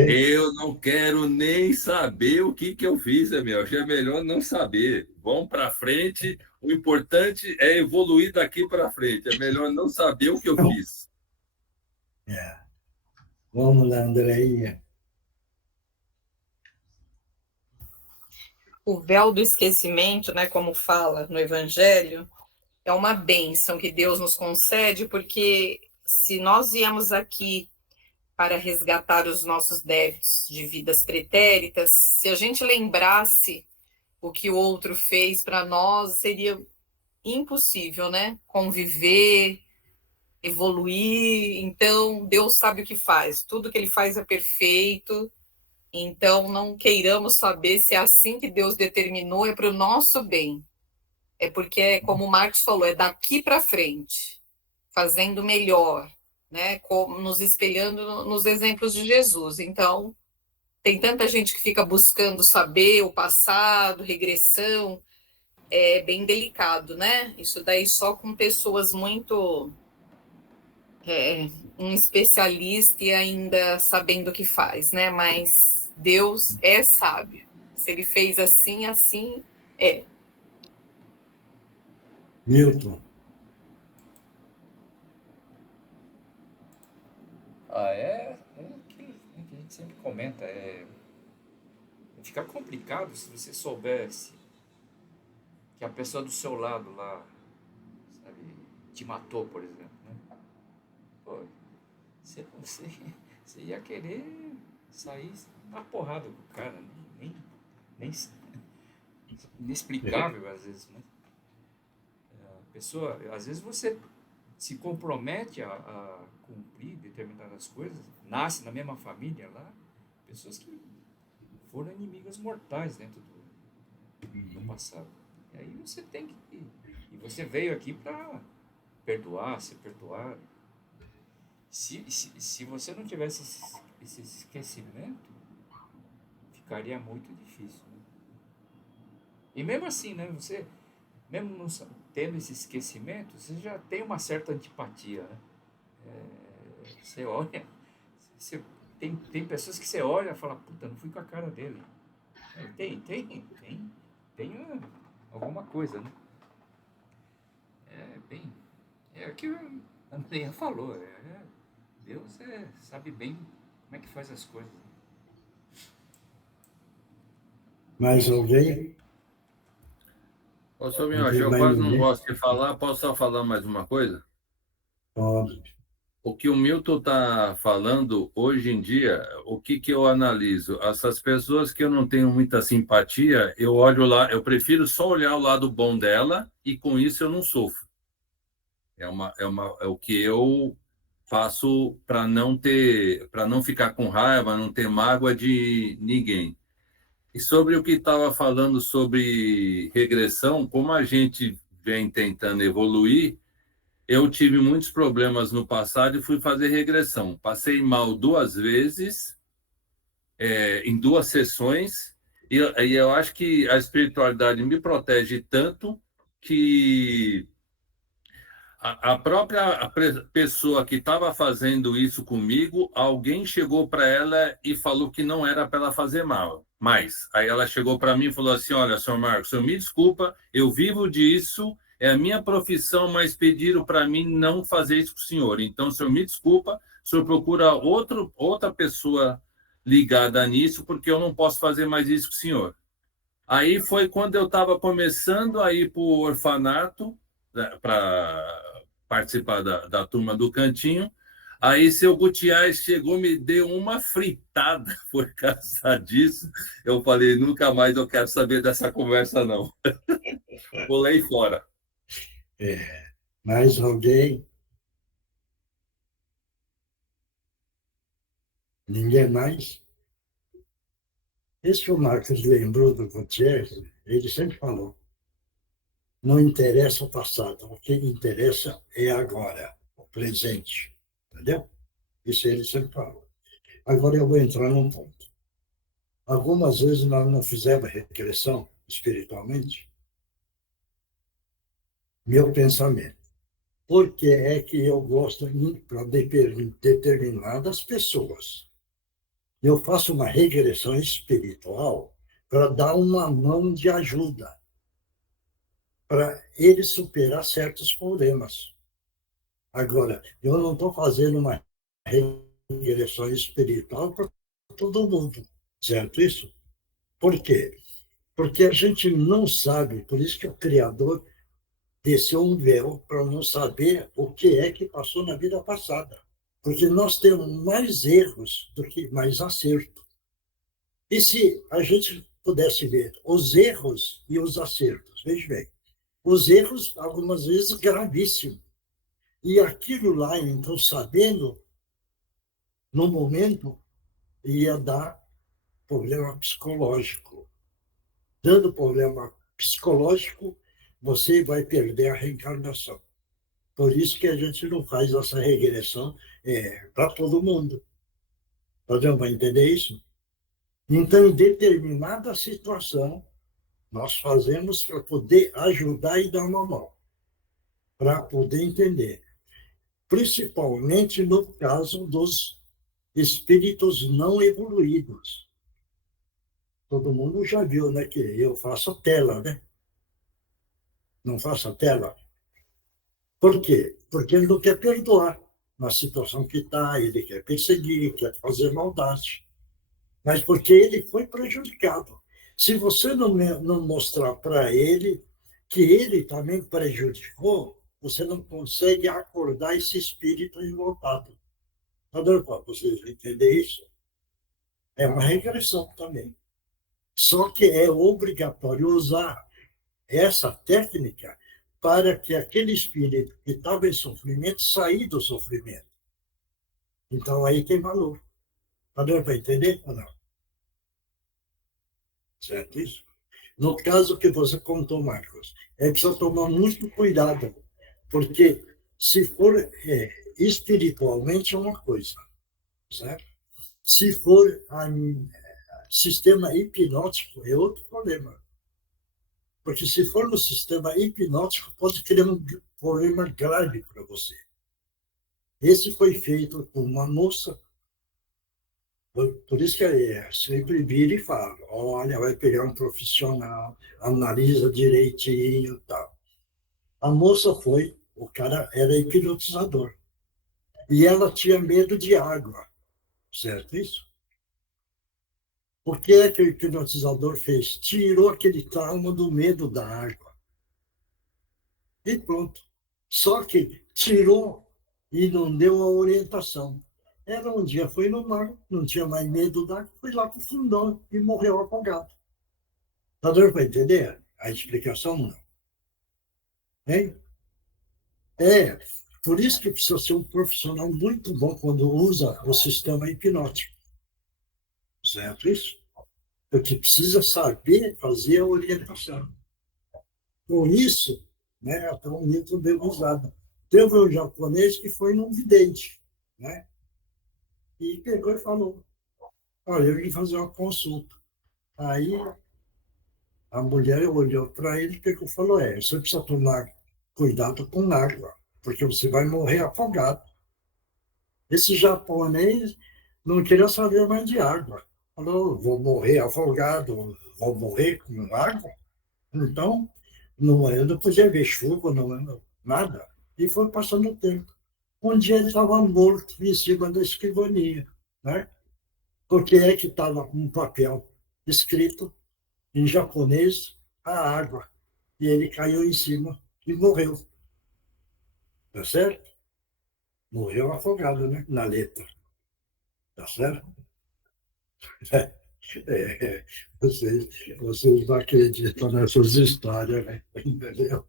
Eu não quero nem saber o que eu fiz, Emiel. Já é melhor não saber. Vamos para frente. O importante é evoluir daqui para frente. É melhor não saber o que eu fiz. É. Vamos lá, Andréinha. O véu do esquecimento, né, como fala no Evangelho, é uma bênção que Deus nos concede, porque se nós viemos aqui para resgatar os nossos débitos de vidas pretéritas, se a gente lembrasse o que o outro fez para nós, seria impossível, né? Conviver, evoluir. Então, Deus sabe o que faz. Tudo que ele faz é perfeito. Então, não queiramos saber se é assim que Deus determinou, é para o nosso bem. É porque, como o Marcos falou, é daqui para frente, fazendo melhor, né? Nos espelhando nos exemplos de Jesus. Então, tem tanta gente que fica buscando saber o passado, regressão, é bem delicado, né? Isso daí só com pessoas muito... um especialista e ainda sabendo o que faz, né? Mas Deus é sábio. Se ele fez assim, assim é. Milton. É que a gente sempre comenta. Fica complicado se você soubesse que a pessoa do seu lado lá, sabe, te matou, por exemplo, né? Pô, você ia querer sair na porrada com o cara, nem inexplicável às vezes, né? A pessoa, às vezes você se compromete a cumprir determinadas coisas, nasce na mesma família lá, pessoas que foram inimigas mortais dentro do passado. E aí você tem que... E você veio aqui para perdoar, ser perdoado. Se você não tivesse esse esquecimento, ficaria muito difícil. Né? E mesmo assim, né, você, mesmo não tendo esse esquecimento, você já tem uma certa antipatia. Né? Você olha, tem pessoas que você olha e fala, puta, não fui com a cara dele. Tem alguma coisa, né? É o que a Andréia falou. Deus sabe bem como é que faz as coisas. Mais alguém? Ô, Miocha, eu quase não gosto de falar. Posso só falar mais uma coisa? Pode. O que o Milton está falando hoje em dia, o que eu analiso? Essas pessoas que eu não tenho muita simpatia, eu olho lá, eu prefiro só olhar o lado bom dela e com isso eu não sofro. É o que eu faço para não ficar com raiva, não ter mágoa de ninguém. E sobre o que estava falando sobre regressão, como a gente vem tentando evoluir, eu tive muitos problemas no passado e fui fazer regressão. Passei mal 2 vezes, em 2 sessões, e eu acho que a espiritualidade me protege tanto que a própria pessoa que estava fazendo isso comigo, alguém chegou para ela e falou que não era para ela fazer mal. Mas aí ela chegou para mim e falou assim, olha, senhor Marcos, me desculpa, eu vivo disso, é a minha profissão, mas pediram para mim não fazer isso com o senhor. Então, o senhor me desculpa, o senhor procura outra pessoa ligada nisso, porque eu não posso fazer mais isso com o senhor. Aí foi quando eu estava começando a ir para o orfanato, para participar da turma do Cantinho. Aí seu Gutiérrez chegou, me deu uma fritada por causa disso. Eu falei, nunca mais eu quero saber dessa conversa, não. Pulei fora. Mais alguém? Ninguém mais? Esse que o Marcos lembrou do Gutierrez, ele sempre falou, não interessa o passado, o que interessa é agora, o presente, entendeu? Isso ele sempre falou. Agora eu vou entrar num ponto. Algumas vezes nós não fizemos regressão espiritualmente. Meu pensamento. Por que é que eu gosto para determinadas pessoas? Eu faço uma regressão espiritual para dar uma mão de ajuda para ele superar certos problemas. Agora, eu não estou fazendo uma regressão espiritual para todo mundo, certo isso? Por quê? Porque a gente não sabe, por isso que o Criador desceu um véu para não saber o que é que passou na vida passada. Porque nós temos mais erros do que mais acerto. E se a gente pudesse ver os erros e os acertos, veja bem, os erros, algumas vezes, gravíssimos. E aquilo lá, então, sabendo, no momento, ia dar problema psicológico. Dando problema psicológico, você vai perder a reencarnação. Por isso que a gente não faz essa regressão para todo mundo. Vai entender isso? Então, em determinada situação, nós fazemos para poder ajudar e dar uma mão, para poder entender. Principalmente no caso dos espíritos não evoluídos. Todo mundo já viu, né, que eu faço tela, né? Não faço a tela. Por quê? Porque ele não quer perdoar na situação que está, ele quer perseguir, quer fazer maldade. Mas porque ele foi prejudicado. Se você não mostrar para ele que ele também prejudicou, você não consegue acordar esse espírito revoltado. Está dando para vocês entenderem isso? É uma regressão também. Só que é obrigatório usar essa técnica para que aquele espírito que estava em sofrimento saia do sofrimento. Então, aí tem valor. Está dando para entender ou não? Certo isso? No caso que você contou, Marcos, é preciso tomar muito cuidado, porque se for espiritualmente é uma coisa, certo? Se for sistema hipnótico, é outro problema. Porque se for no sistema hipnótico, pode criar um problema grave para você. Esse foi feito com uma moça. Por isso que sempre vira e fala, olha, vai pegar um profissional, analisa direitinho e tal. A moça foi, o cara era hipnotizador. E ela tinha medo de água, certo isso? O que é que o hipnotizador fez? Tirou aquele trauma do medo da água. E pronto. Só que tirou e não deu a orientação. Ela um dia foi no mar, não tinha mais medo d'água, foi lá para o fundão e morreu afogado. Está dando para entender a explicação? Não. Hein? Por isso que precisa ser um profissional muito bom quando usa o sistema hipnótico. Certo isso? Porque precisa saber fazer a orientação. Por isso, né, até um mito bem usado. Teve um japonês que foi num vidente, né? E pegou e falou, olha, eu vim fazer uma consulta. Aí a mulher olhou para ele e pegou e falou, você precisa tomar cuidado com água, porque você vai morrer afogado. Esse japonês não queria saber mais de água. Falou, vou morrer afogado, vou morrer com água. Então, eu não podia ver chuva, nada. E foi passando o tempo. Um dia ele estava morto em cima da escrivaninha, né? Porque é que estava com um papel escrito em japonês, a água. E ele caiu em cima e morreu. Tá certo? Morreu afogado, né? Na letra. Tá certo? Vocês não acreditam nessas histórias, né? Entendeu?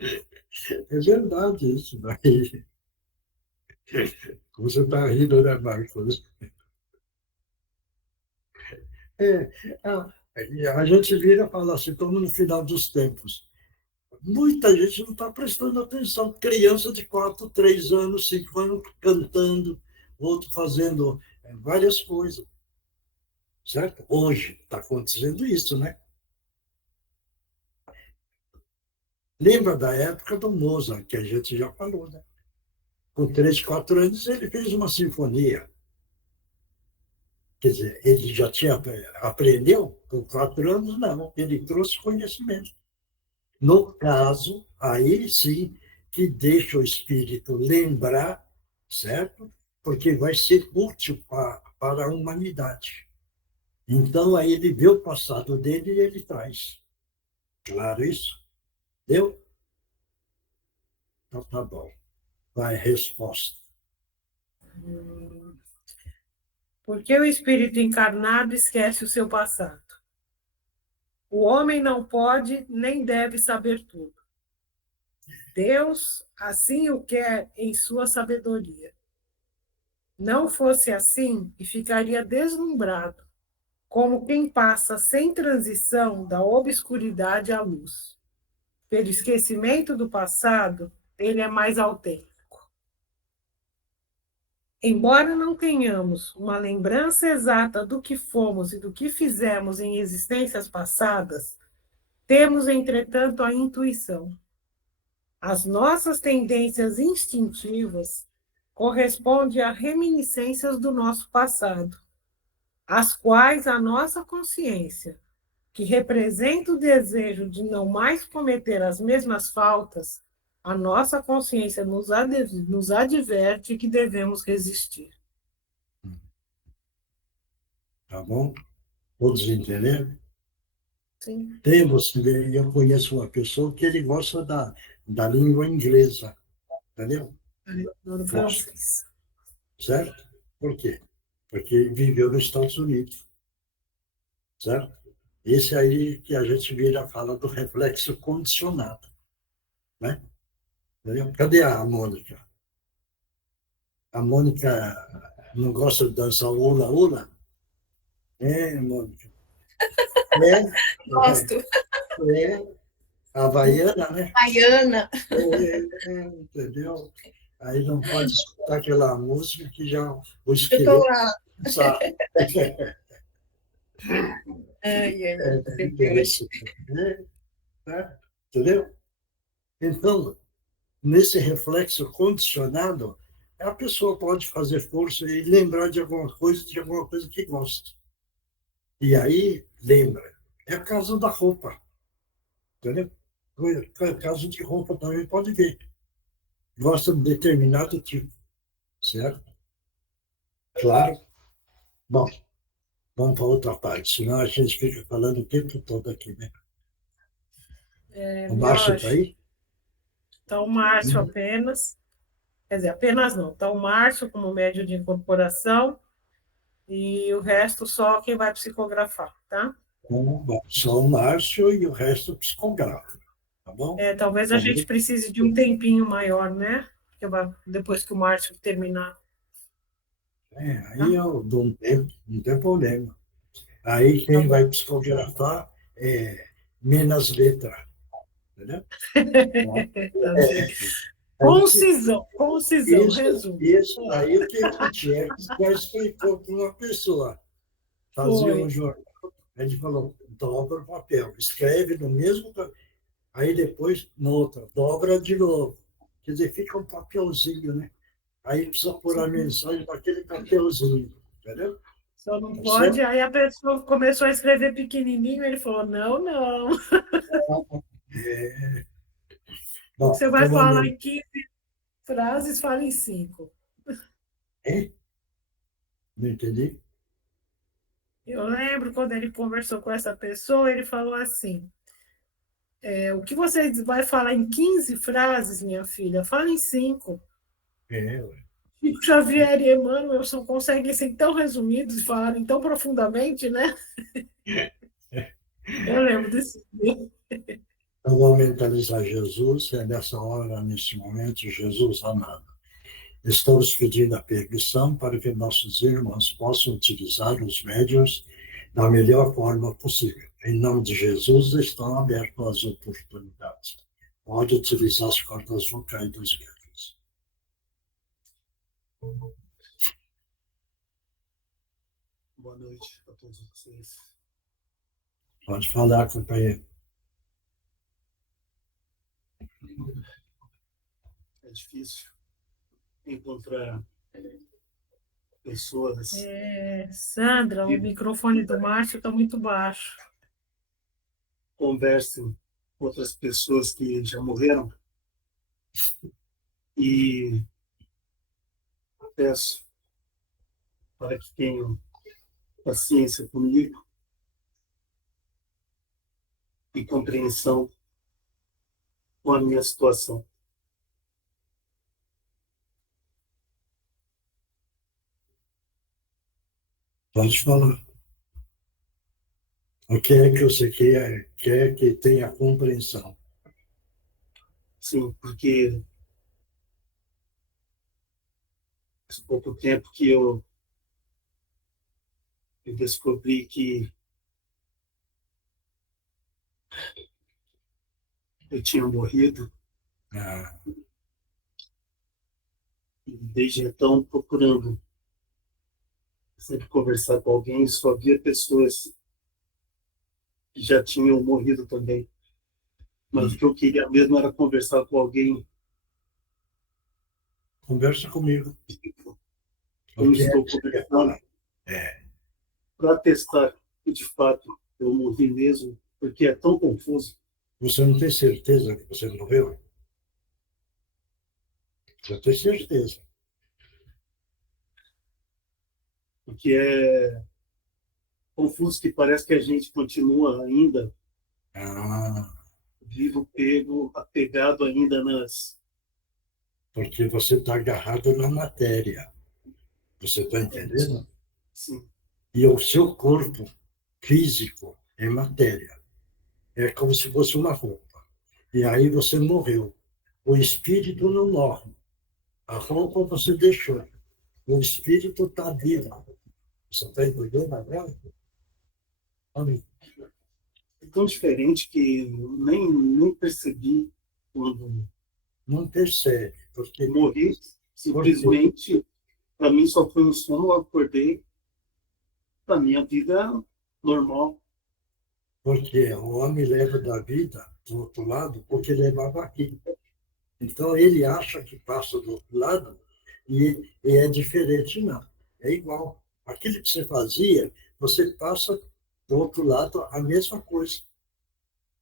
É verdade isso daí. Você está rindo, né, Marcos? A gente vira e fala assim, estamos no final dos tempos. Muita gente não está prestando atenção. Criança de 4, 3 anos, 5 anos, cantando, outro fazendo várias coisas, certo? Hoje está acontecendo isso, né? Lembra da época do Mozart, que a gente já falou, né? Com 3, 4 anos, ele fez uma sinfonia. Quer dizer, ele já tinha aprendeu com 4 anos, não. Ele trouxe conhecimento. No caso, aí sim, que deixa o espírito lembrar, certo? Porque vai ser útil para a humanidade. Então, aí ele vê o passado dele e ele traz. Claro isso? Deu? Então, tá bom. Vai, resposta. Por que o espírito encarnado esquece o seu passado? O homem não pode nem deve saber tudo. Deus assim o quer em sua sabedoria. Não fosse assim, e ficaria deslumbrado, como quem passa sem transição da obscuridade à luz. Pelo esquecimento do passado, ele é mais autêntico. Embora não tenhamos uma lembrança exata do que fomos e do que fizemos em existências passadas, temos, entretanto, a intuição. As nossas tendências instintivas correspondem a reminiscências do nosso passado, as quais a nossa consciência, que representa o desejo de não mais cometer as mesmas faltas, a nossa consciência nos adverte que devemos resistir. Tá bom? Todos entenderam? Sim. Eu conheço uma pessoa que ele gosta da língua inglesa, entendeu? No francês. Certo? Por quê? Porque ele viveu nos Estados Unidos, certo? Esse aí que a gente vira fala do reflexo condicionado, né? Entendeu? Cadê a Mônica? A Mônica não gosta de dançar hula-hula? Mônica? Gosto. A havaiana, né? Baiana. Entendeu? Aí não pode escutar aquela música que já o Eu esqueleto tô lá. sabe. Entendeu? Então, nesse reflexo condicionado, a pessoa pode fazer força e lembrar de alguma coisa que gosta. E aí, lembra. É o caso da roupa. Entendeu? É caso de roupa também pode ver. Gosta de determinado tipo. Certo? Claro. Bom, vamos para outra parte, senão a gente fica falando o tempo todo aqui, né? O Márcio está aí? Está o Márcio apenas. Quer dizer, apenas não. Está o Márcio como médio de incorporação e o resto só quem vai psicografar, tá? Bom, só o Márcio e o resto psicografa, tá bom? Talvez a gente precise de um tempinho maior, né? Depois que o Márcio terminar. Aí eu dou um tempo, não tem problema. Aí quem vai psicografar é menos letra, entendeu? Concisão, resumo. Isso aí o que o Tiago já explicou para uma pessoa. Fazia um jornal, ele falou, dobra o papel, escreve no mesmo, aí depois, no outro, dobra de novo. Quer dizer, fica um papelzinho, né? Aí precisa pôr a mensagem naquele papelzinho, entendeu? Só não pode, aí a pessoa começou a escrever pequenininho, ele falou, não. Bom, você vai falar em 15 frases, fala em 5. Não entendi. Eu lembro quando ele conversou com essa pessoa, ele falou assim, o que você vai falar em 15 frases, minha filha? Fala em 5. Chico Xavier e Emmanuel conseguem ser tão resumidos e falarem tão profundamente, né? Eu lembro desse dia. Eu vou mentalizar Jesus, nessa hora, nesse momento, Jesus amado. Estamos pedindo a permissão para que nossos irmãos possam utilizar os médiuns da melhor forma possível. Em nome de Jesus, estão abertas as oportunidades. Pode utilizar as cordas vocais dos médiuns. Boa noite a todos vocês. Pode falar, companheiro. É difícil encontrar pessoas. Sandra, o microfone do Márcio está muito baixo. Conversem com outras pessoas que já morreram e peço para que tenham paciência comigo e compreensão com a minha situação. Pode falar. O que é que você quer que tenha compreensão? Sim, porque faz pouco tempo que eu descobri que eu tinha morrido. E desde então, procurando sempre conversar com alguém, só havia pessoas que já tinham morrido também. Mas o que eu queria mesmo era conversar com alguém. Conversa comigo. Eu estou conversando para testar que, de fato, eu morri mesmo, porque é tão confuso. Você não tem certeza que você morreu? Você tem certeza? Porque é confuso, que parece que a gente continua ainda vivo, apegado ainda nas... Porque você está agarrado na matéria. Você está entendendo? Sim. E o seu corpo físico é matéria. É como se fosse uma roupa. E aí você morreu. O espírito não morre. A roupa você deixou. O espírito está vivo. Você está entendendo agora? É tão diferente que eu nem percebi quando... Não percebe. Porque morri. Simplesmente, para mim só foi um sono, eu acordei para minha vida normal. Porque o homem leva da vida do outro lado porque levava aqui. Então ele acha que passa do outro lado e é diferente, não. É igual. Aquilo que você fazia, você passa do outro lado a mesma coisa.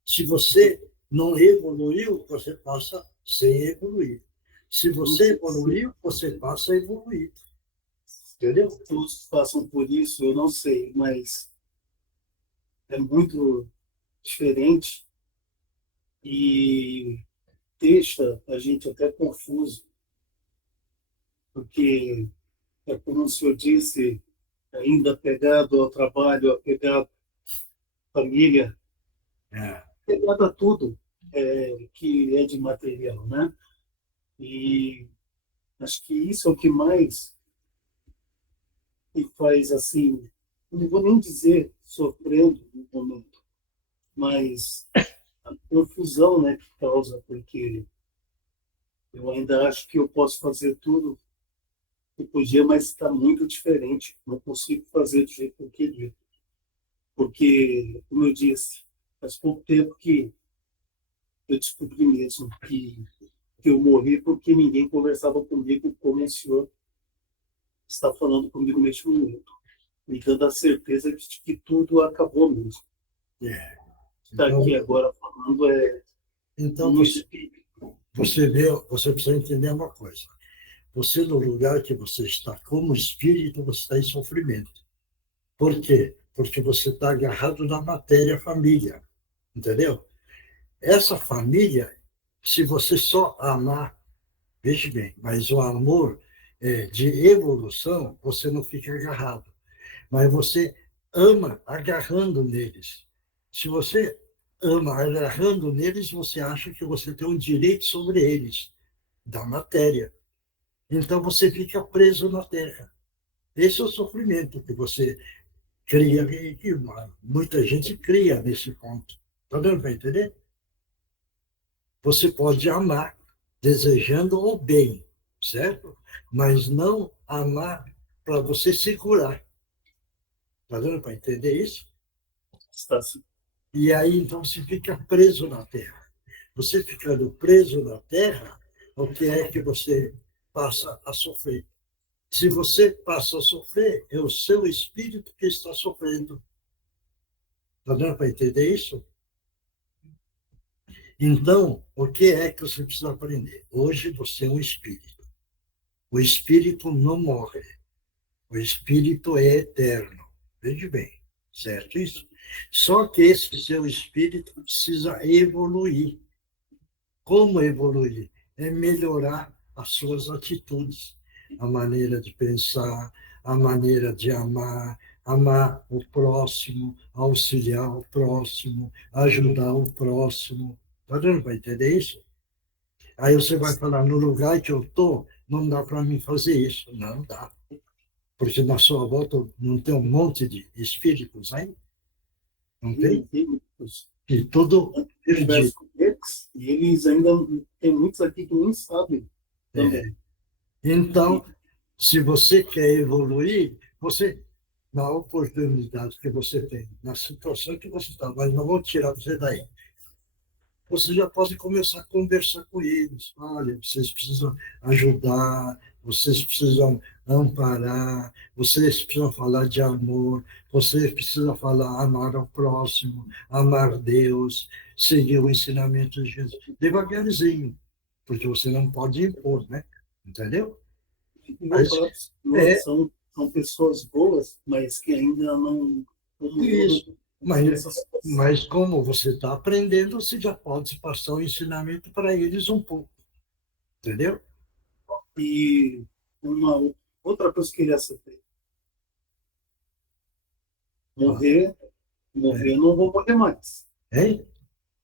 Se você não evoluiu, você passa sem evoluir. Se você evoluiu, você passa a evoluir. Entendeu? Todos passam por isso, eu não sei, mas é muito diferente e deixa a gente até confuso, porque é como o senhor disse, ainda apegado ao trabalho, apegado à família, apegado a tudo que é de material, né? E acho que isso é o que mais me faz, assim, não vou nem dizer sofrendo no momento, mas a confusão, né, que causa, porque eu ainda acho que eu posso fazer tudo que podia, mas está muito diferente. Não consigo fazer do jeito que eu queria. Porque, como eu disse, faz pouco tempo que eu descobri mesmo que eu morri porque ninguém conversava comigo como o senhor está falando comigo neste momento, me dando a certeza de que tudo acabou mesmo. Está aqui agora falando então você precisa entender uma coisa. Você, no lugar que você está como espírito, você está em sofrimento. Por quê? Porque você está agarrado na matéria família. Entendeu? Essa família, se você só amar, veja bem, mas o amor de evolução, você não fica agarrado. Mas você ama agarrando neles. Se você ama agarrando neles, você acha que você tem um direito sobre eles, da matéria. Então você fica preso na terra. Esse é o sofrimento que você cria, que muita gente cria nesse ponto. Está dando para entender? Você pode amar desejando o bem, certo? Mas não amar para você segurar. Está dando para entender isso? Está sim. E aí, então, você fica preso na Terra. Você ficando preso na Terra, o que é que você passa a sofrer? Se você passa a sofrer, é o seu espírito que está sofrendo. Está dando para entender isso? Então, o que é que você precisa aprender? Hoje você é um espírito. O espírito não morre. O espírito é eterno. Veja bem, certo isso? Só que esse seu espírito precisa evoluir. Como evoluir? É melhorar as suas atitudes, a maneira de pensar, a maneira de amar, amar o próximo, auxiliar o próximo, ajudar o próximo. Está dando para entender isso? Aí você vai falar, no lugar que eu estou, não dá para mim fazer isso. Não dá. Porque na sua volta não tem um monte de espíritos aí? Não tem? E tudo perdido. E eles ainda tem muitos aqui que nem sabem também. Então, se você quer evoluir, você, na oportunidade que você tem, na situação que você está, mas não vou tirar você daí. Você já pode começar a conversar com eles. Olha, vocês precisam ajudar, vocês precisam amparar, vocês precisam falar de amor, vocês precisam falar amar ao próximo, amar Deus, seguir o ensinamento de Jesus. Devagarzinho, porque você não pode impor, né? Entendeu? Mas, são pessoas boas, mas que ainda não... Isso. Mas como você está aprendendo, você já pode passar o ensinamento para eles um pouco. Entendeu? E uma outra coisa que eu queria saber. Morrer, eu não vou morrer mais. Hein?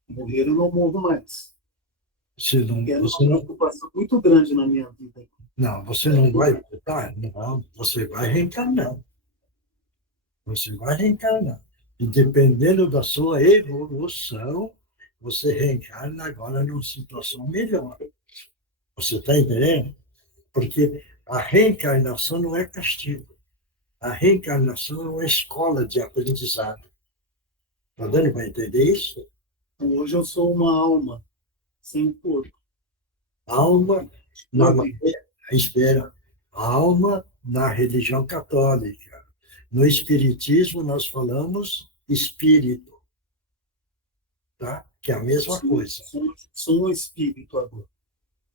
Morrer eu não morro mais. Você não, é você uma não, preocupação muito grande na minha vida. não, você não vai voltar? Não, você vai reencarnar. Você vai reencarnar. E dependendo da sua evolução, você reencarna agora numa situação melhor. Você está entendendo? Porque a reencarnação não é castigo. A reencarnação é uma escola de aprendizado. Está dando para entender isso? Hoje eu sou uma alma sem corpo. Alma, espera, alma na religião católica. No espiritismo nós falamos espírito, tá? Que é a mesma coisa. Sou um espírito agora.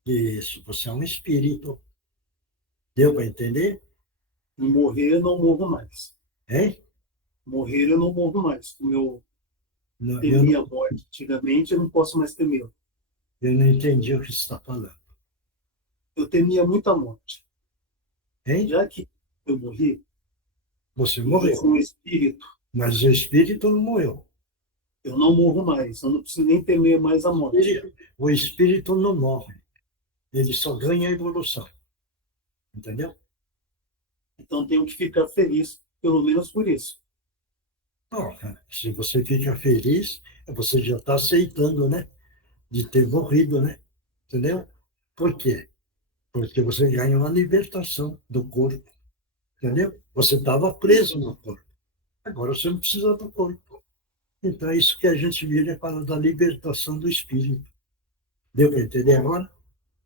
Isso, você é um espírito. Deu para entender? Morrer eu não morro mais. Hein? Morrer eu não morro mais. Como eu temia a morte antigamente, eu não posso mais temer. Eu não entendi o que você está falando. Eu temia muito a morte. Hein? Já que eu morri, você morreu. Eu sou um espírito. Mas o espírito não morreu. Eu não morro mais. Eu não preciso nem temer mais a morte. O espírito não morre. Ele só ganha evolução. Entendeu? Então tenho que ficar feliz, pelo menos por isso. Bom, se você fica feliz, você já está aceitando, né? De ter morrido, né? Entendeu? Por quê? Porque você ganha uma libertação do corpo. Entendeu? Você estava preso no corpo. Agora você não precisa do corpo. Então é isso que a gente vira para da libertação do espírito. Deu para entender agora?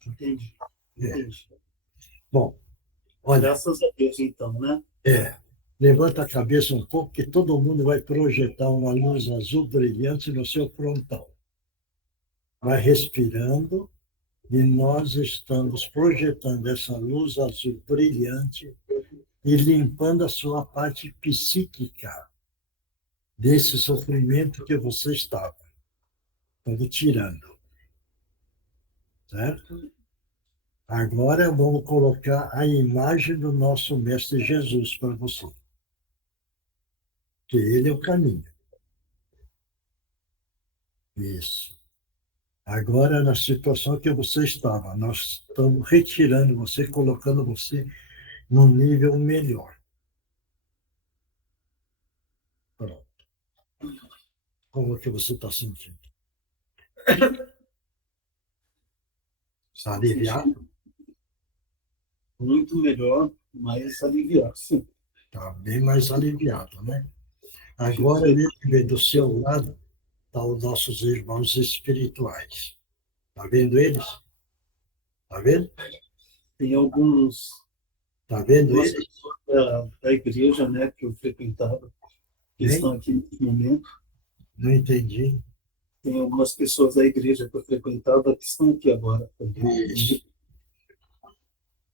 Entendi. Entendi. Bom, olha. Graças a Deus, então, né? Levanta a cabeça um pouco, que todo mundo vai projetar uma luz azul brilhante no seu frontal. Vai respirando e nós estamos projetando essa luz azul brilhante e limpando a sua parte psíquica desse sofrimento que você estava. Estamos tirando. Certo? Agora vamos colocar a imagem do nosso Mestre Jesus para você. Que ele é o caminho. Isso. Agora, na situação que você estava, nós estamos retirando você, colocando você num nível melhor. Pronto. Como que você está sentindo? Está aliviado? Muito melhor, mais aliviado, sim. Está bem mais aliviado, né? Agora, do seu lado, estão os nossos irmãos espirituais. Está vendo eles? Está vendo? Tem alguns... Está vendo eles? Da igreja, né, que eu frequentava, que estão aqui nesse momento. Não entendi. Tem algumas pessoas da igreja que eu frequentava que estão aqui agora também. Isso.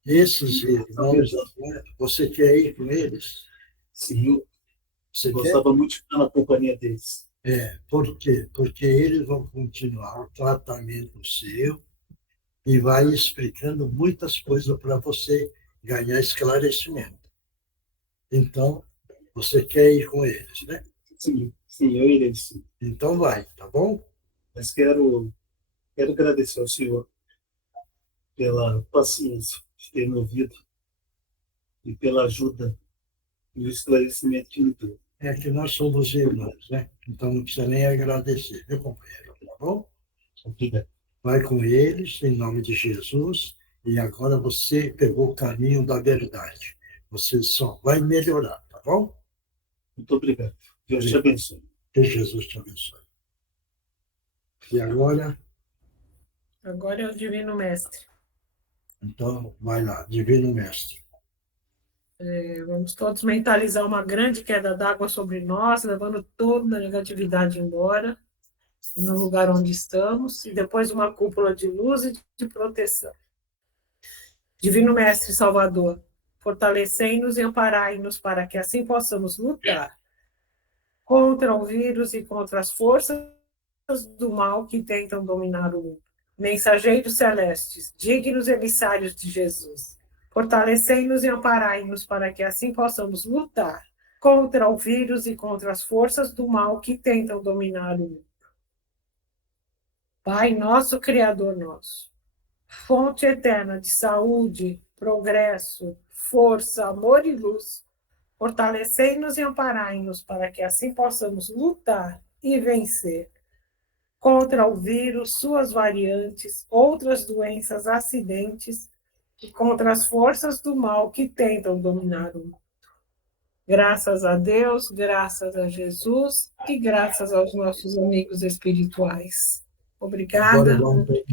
Esses irmãos, você quer ir com eles? Sim, você gostava muito de ficar na companhia deles. Por quê? Porque eles vão continuar o tratamento seu e vai explicando muitas coisas para você ganhar esclarecimento. Então, você quer ir com eles, né? Sim, eu irei, sim. Então vai, tá bom? Mas quero agradecer ao senhor pela paciência de ter me ouvido e pela ajuda e o esclarecimento que me deu. É que nós somos irmãos, né? Então não precisa nem agradecer, meu companheiro, tá bom? Obrigado. Vai com eles, em nome de Jesus, e agora você pegou o caminho da verdade. Você só vai melhorar, tá bom? Muito obrigado. Deus te abençoe. Que Jesus te abençoe. E agora? Agora é o Divino Mestre. Então, vai lá, Divino Mestre. Vamos todos mentalizar uma grande queda d'água sobre nós, levando toda a negatividade embora, no lugar onde estamos, e depois uma cúpula de luz e de proteção. Divino Mestre Salvador, fortalecei-nos e amparai-nos para que assim possamos lutar contra o vírus e contra as forças do mal que tentam dominar o mundo. Mensageiros celestes, dignos emissários de Jesus, fortalecei-nos e amparai-nos para que assim possamos lutar contra o vírus e contra as forças do mal que tentam dominar o mundo. Pai nosso, Criador nosso, fonte eterna de saúde, progresso, força, amor e luz, fortalecei-nos e amparai-nos para que assim possamos lutar e vencer contra o vírus, suas variantes, outras doenças, acidentes e contra as forças do mal que tentam dominar o mundo. Graças a Deus, graças a Jesus e graças aos nossos amigos espirituais. Obrigada. Agora vamos ter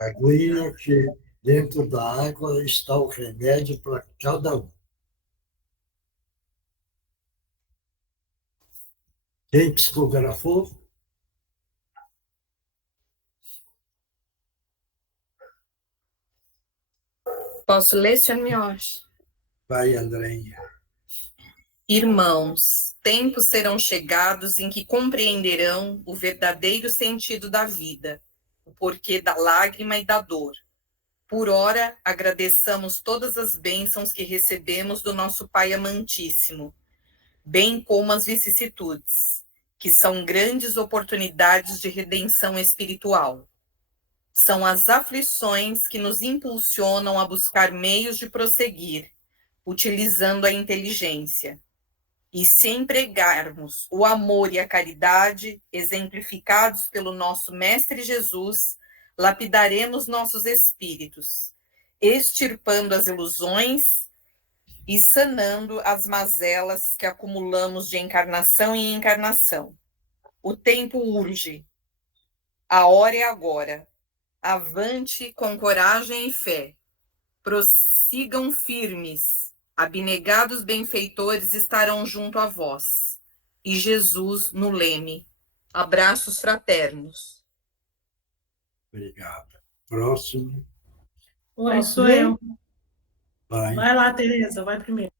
a aguinha, que dentro da água está o remédio para cada um. Quem psicografou? Posso ler, senhor Mioche? Vai, Andréia. Irmãos, tempos serão chegados em que compreenderão o verdadeiro sentido da vida, o porquê da lágrima e da dor. Por ora, agradeçamos todas as bênçãos que recebemos do nosso Pai amantíssimo, bem como as vicissitudes, que são grandes oportunidades de redenção espiritual. São as aflições que nos impulsionam a buscar meios de prosseguir, utilizando a inteligência. E se empregarmos o amor e a caridade, exemplificados pelo nosso Mestre Jesus, lapidaremos nossos espíritos, extirpando as ilusões e sanando as mazelas que acumulamos de encarnação em encarnação. O tempo urge. A hora é agora. Avante com coragem e fé. Prossigam firmes. Abnegados benfeitores estarão junto a vós. E Jesus no leme. Abraços fraternos. Obrigado. Próximo. Oi, sou eu. Vai. Vai lá, Tereza, vai primeiro.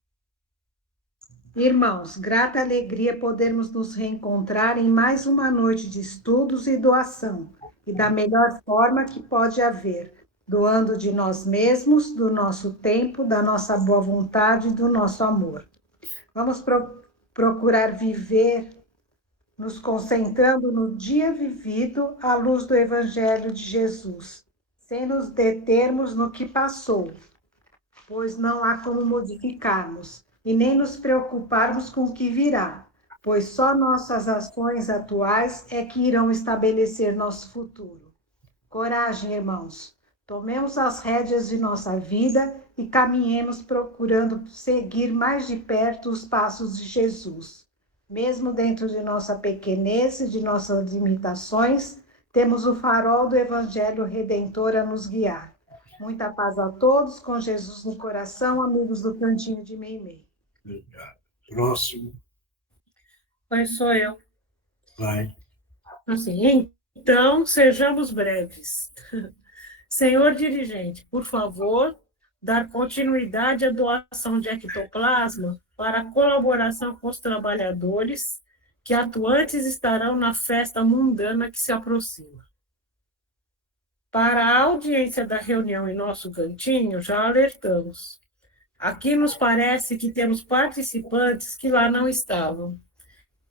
Irmãos, grata alegria podermos nos reencontrar em mais uma noite de estudos e doação, e da melhor forma que pode haver, doando de nós mesmos, do nosso tempo, da nossa boa vontade e do nosso amor. Vamos procurar viver, nos concentrando no dia vivido à luz do Evangelho de Jesus, sem nos determos no que passou, pois não há como modificarmos, e nem nos preocuparmos com o que virá, pois só nossas ações atuais é que irão estabelecer nosso futuro. Coragem, irmãos, tomemos as rédeas de nossa vida e caminhemos procurando seguir mais de perto os passos de Jesus. Mesmo dentro de nossa pequenez e de nossas limitações, temos o farol do Evangelho Redentor a nos guiar. Muita paz a todos, com Jesus no coração, amigos do Cantinho de Meimei. Obrigado. Próximo. Mas sou eu. Vai. Assim, então, sejamos breves. Senhor dirigente, por favor, dar continuidade à doação de ectoplasma para a colaboração com os trabalhadores que atuantes estarão na festa mundana que se aproxima. Para a audiência da reunião em nosso cantinho, já alertamos. Aqui nos parece que temos participantes que lá não estavam.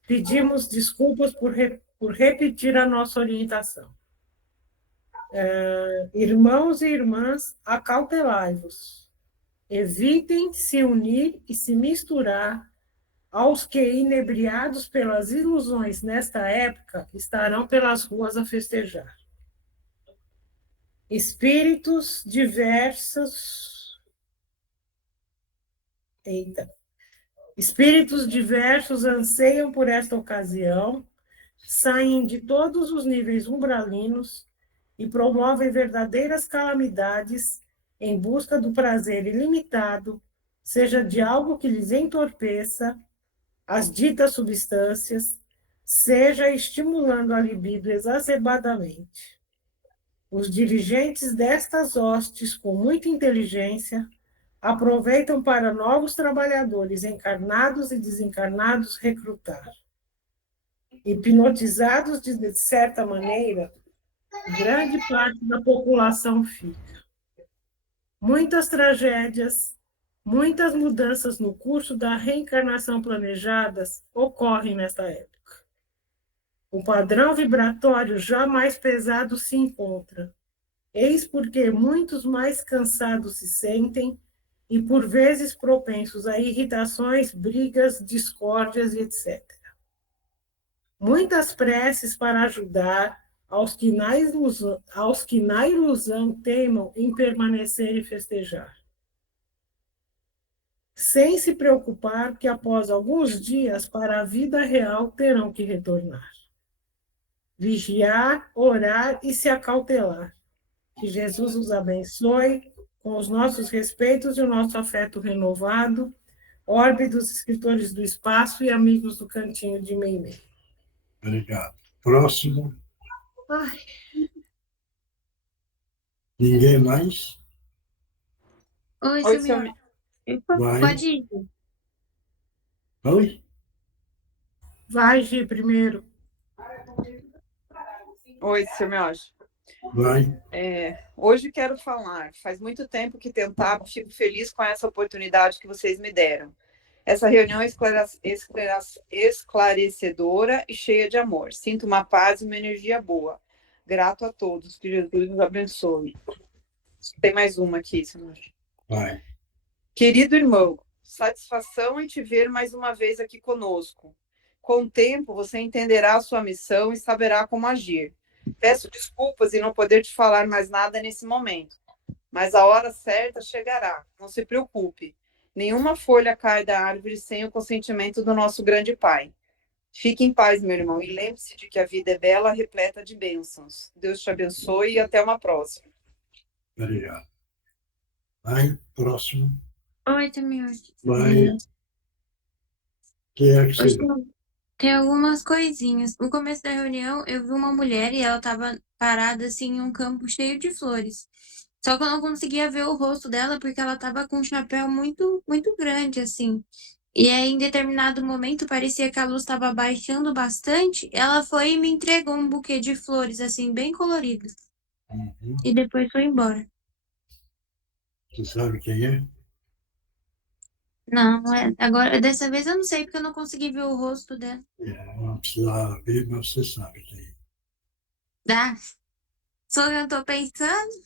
Pedimos desculpas por repetir a nossa orientação. Irmãos e irmãs, acautelai-vos. Evitem se unir e se misturar aos que, inebriados pelas ilusões nesta época, estarão pelas ruas a festejar. Espíritos diversos anseiam por esta ocasião, saem de todos os níveis umbralinos e promovem verdadeiras calamidades em busca do prazer ilimitado, seja de algo que lhes entorpeça as ditas substâncias, seja estimulando a libido exacerbadamente. Os dirigentes destas hostes, com muita inteligência, aproveitam para novos trabalhadores encarnados e desencarnados recrutar. Hipnotizados de certa maneira, grande parte da população fica. Muitas tragédias, muitas mudanças no curso da reencarnação planejadas ocorrem nesta época. O padrão vibratório já mais pesado se encontra. Eis porque muitos mais cansados se sentem e, por vezes, propensos a irritações, brigas, discórdias, etc. Muitas preces para ajudar aos que na ilusão teimam em permanecer e festejar. Sem se preocupar que após alguns dias para a vida real terão que retornar. Vigiar, orar e se acautelar. Que Jesus os abençoe com os nossos respeitos e o nosso afeto renovado, orbe dos escritores do espaço e amigos do Cantinho de Meimei. Obrigado. Próximo. Ai. Ninguém mais? Oi, senhor. Vai. Pode ir. Oi? Vai, Gi, primeiro. Oi, seu Miojo. Vai. Hoje quero falar. Faz muito tempo que tentava, fico feliz com essa oportunidade que vocês me deram. Essa reunião é esclarecedora e cheia de amor. Sinto uma paz e uma energia boa. Grato a todos. Que Jesus nos abençoe. Tem mais uma aqui, seu Miojo. Vai. Querido irmão, satisfação em te ver mais uma vez aqui conosco. Com o tempo, você entenderá a sua missão e saberá como agir. Peço desculpas em não poder te falar mais nada nesse momento, mas a hora certa chegará. Não se preocupe. Nenhuma folha cai da árvore sem o consentimento do nosso grande Pai. Fique em paz, meu irmão, e lembre-se de que a vida é bela, repleta de bênçãos. Deus te abençoe e até uma próxima. Obrigado. Vai, próximo. Oi, Tamir. Vai. Quem é que você... Tem algumas coisinhas. No começo da reunião, eu vi uma mulher e ela estava parada assim em um campo cheio de flores. Só que eu não conseguia ver o rosto dela porque ela estava com um chapéu muito, muito grande, assim. E aí, em determinado momento, parecia que a luz estava baixando bastante. Ela foi e me entregou um buquê de flores, assim, bem colorido. Uhum. E depois foi embora. Você sabe quem é? Não, agora, dessa vez eu não sei, porque eu não consegui ver o rosto dela. Não precisa ver, mas você sabe quem é. Dá. Só eu tô pensando?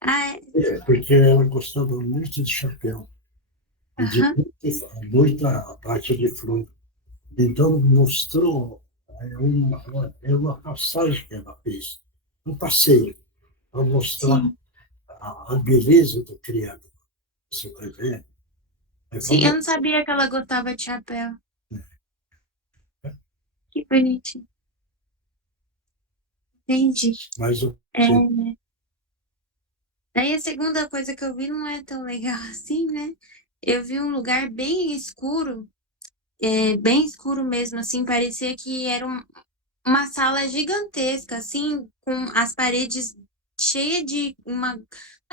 Ah, é. Porque ela gostava muito de chapéu. E de muita parte de flor. Então, mostrou uma passagem que ela fez. Um passeio. Para mostrar a beleza do Criador. Você está vendo? É Sim, como eu não sabia que ela gostava de chapéu. Que bonitinho. Entendi. mas É, Daí a segunda coisa que eu vi não é tão legal assim, né? Eu vi um lugar bem escuro mesmo, assim, parecia que era uma sala gigantesca, assim, com as paredes cheias de uma, não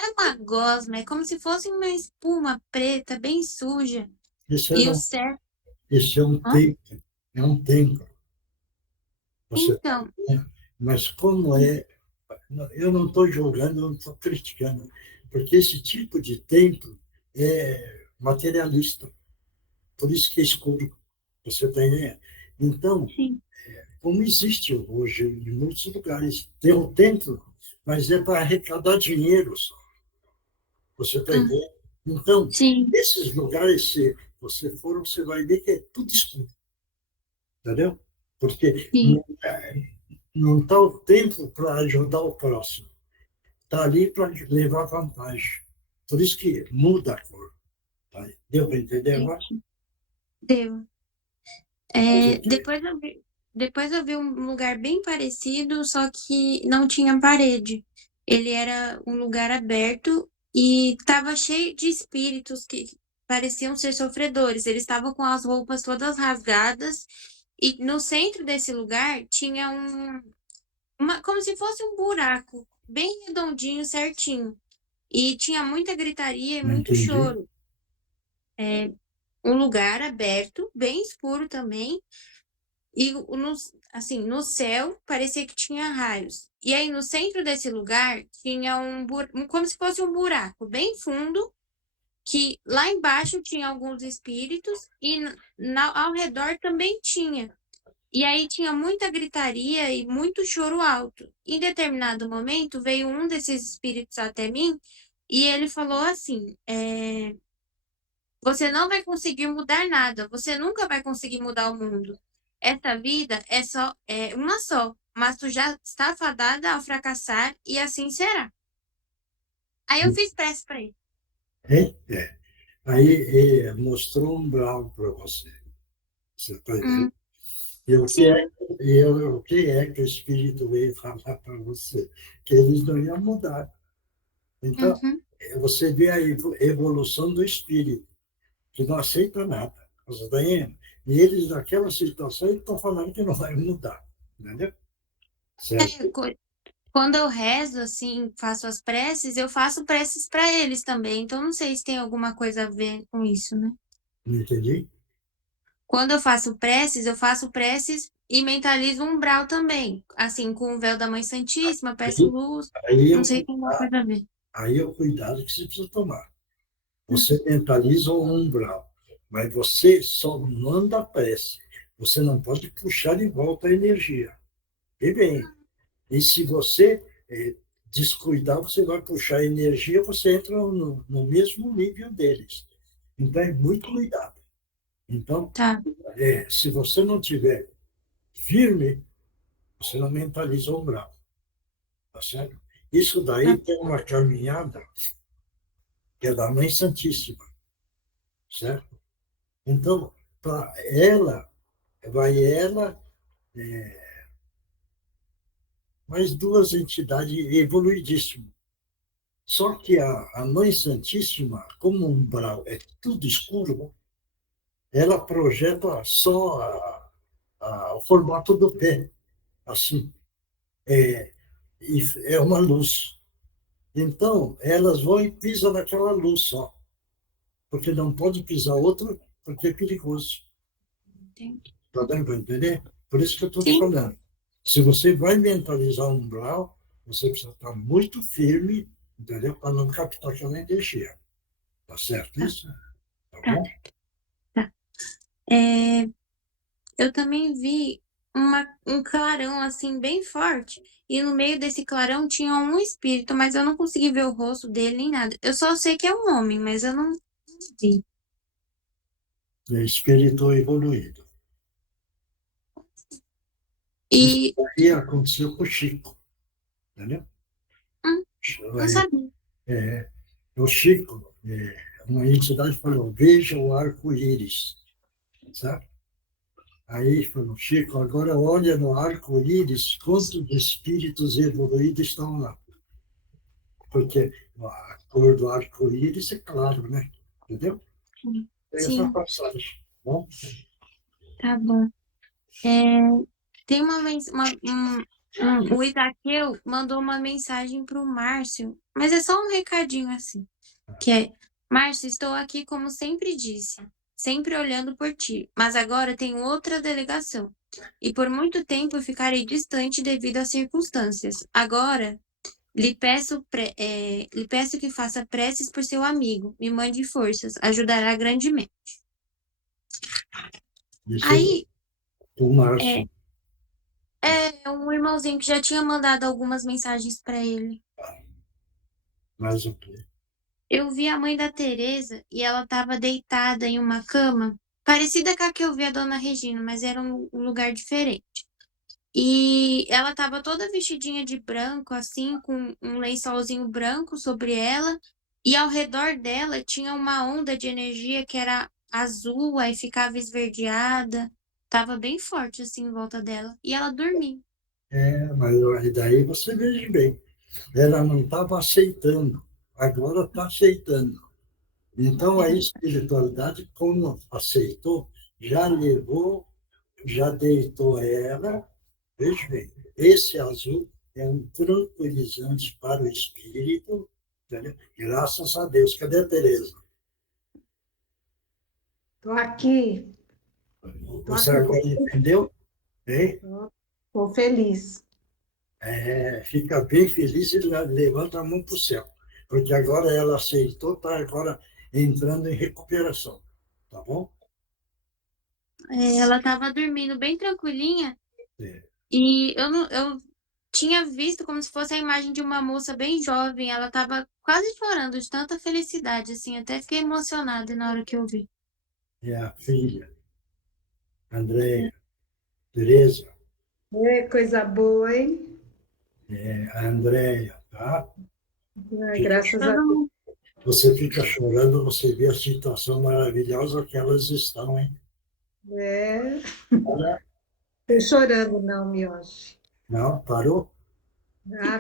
é uma gosma, é como se fosse uma espuma preta, bem suja. isso, E o céu. isso é um Hã? templo. É um templo. Você tá Então, vendo? Mas como é. Eu não estou julgando, eu não estou criticando, porque esse tipo de templo é materialista, por isso que é escuro. Você está entendendo? Então, sim, como existe hoje em muitos lugares, tem um templo, mas é para arrecadar dinheiro só. Você está hum, entendendo? Então, sim, esses lugares, se você for, você vai ver que é tudo escuro, entendeu? Porque sim. não está o templo para ajudar o próximo, está ali para levar vantagem. Por isso que muda a cor. Tá? Deu para entender agora? Entendi. Deu. Mas o quê? Depois eu vi um lugar bem parecido, só que não tinha parede. Ele era um lugar aberto e estava cheio de espíritos que pareciam ser sofredores. Eles estavam com as roupas todas rasgadas e no centro desse lugar tinha como se fosse um buraco, bem redondinho, certinho. E tinha muita gritaria e Não muito entendi. choro. Um lugar aberto, bem escuro também. E assim, no céu parecia que tinha raios. E aí no centro desse lugar tinha como se fosse um buraco bem fundo, que lá embaixo tinha alguns espíritos e ao redor também tinha. E aí tinha muita gritaria e muito choro alto. Em determinado momento veio um desses espíritos até mim e ele falou assim: você não vai conseguir mudar nada, você nunca vai conseguir mudar o mundo. Essa vida é uma só, mas tu já está fadada ao fracassar e assim será. Aí eu fiz prece para ele. É? É. Aí mostrou um brau para você. Você está entendendo? Hum, E sim, o que é que o Espírito veio falar para você? Que eles não iam mudar. Então, uhum. você vê a evolução do Espírito, que não aceita nada. Você está entendendo? E eles, naquela situação, eles estão falando que não vai mudar. Entendeu? Certo? É, quando eu rezo, assim, faço as preces, eu faço preces para eles também. Então, não sei se tem alguma coisa a ver com isso, né? Não entendi? Quando eu faço preces e mentalizo um umbral também. Assim, com o véu da Mãe Santíssima, peço Aí, luz. aí, Não eu, sei se tem alguma coisa a ver. aí é o cuidado que você precisa tomar. Hum, Você mentaliza um umbral, mas você só manda a prece. Você não pode puxar de volta a energia. E bem, e se você descuidar, você vai puxar a energia, você entra no mesmo nível deles. Então, é muito cuidado. Então, tá. se você não tiver firme, você não mentaliza o umbral. Tá certo? Isso daí Tá. tem uma caminhada que é da Mãe Santíssima, certo? Então, para ela, vai ela, mais duas entidades evoluidíssimas. Só que a Mãe Santíssima, como um umbral é tudo escuro, ela projeta só o formato do pé, assim. E é uma luz. Então, elas vão e pisam naquela luz só, porque não pode pisar outra, porque é perigoso. Entendi. Está dando para entender? Por isso que eu estou te Sim, falando. Se você vai mentalizar um umbral, você precisa estar muito firme, entendeu? Para não captar aquela energia. Tá certo tá, isso? Tá tá, bom? tá. Eu também vi um clarão assim bem forte. E no meio desse clarão tinha um espírito, mas eu não consegui ver o rosto dele nem nada. Eu só sei que é um homem, mas eu não vi. É espírito evoluído. Isso E aí aconteceu com o Chico, entendeu? hum, não sabia. O Chico, uma entidade falou, veja o arco-íris, sabe? Aí falou, Chico, agora olha no arco-íris quantos espíritos evoluídos estão lá. Porque a cor do arco-íris é claro, né? Entendeu? Essa Sim, passagem. Bom, tá bom. Tem o Isaqueu mandou uma mensagem para o Márcio, mas é só um recadinho assim, que é: Márcio, estou aqui como sempre disse, sempre olhando por ti, mas agora tenho outra delegação, e por muito tempo ficarei distante devido às circunstâncias. Agora lhe peço que faça preces por seu amigo, me mande forças, ajudará grandemente. isso Aí, o Márcio. um irmãozinho que já tinha mandado algumas mensagens para ele. Mais o quê? Eu vi a mãe da Teresa e ela estava deitada em uma cama, parecida com a que eu vi a dona Regina, mas era um lugar diferente. E ela estava toda vestidinha de branco, assim, com um lençolzinho branco sobre ela, e ao redor dela tinha uma onda de energia que era azul, aí ficava esverdeada. Tava bem forte, assim, em volta dela. E ela dormiu. Mas daí você veja bem, ela não estava aceitando, agora está aceitando. Então, a espiritualidade, como aceitou, já levou, já deitou ela. Veja bem, esse azul é um tranquilizante para o espírito, entendeu? Graças a Deus. Cadê a Tereza? Estou aqui. Você agora entendeu? Estou feliz. Fica bem feliz e levanta a mão para o céu, porque agora ela aceitou, está agora entrando em recuperação, tá bom? Ela estava dormindo bem tranquilinha. É. E eu tinha visto como se fosse a imagem de uma moça bem jovem. Ela estava quase chorando de tanta felicidade, assim. Até fiquei emocionada na hora que eu vi. É a filha, Andréia, Tereza, Coisa boa, hein? a Andréia, tá? Graças a Deus. Você fica chorando, você vê a situação maravilhosa que elas estão, hein? Estou chorando, não, Mioche. Não, parou?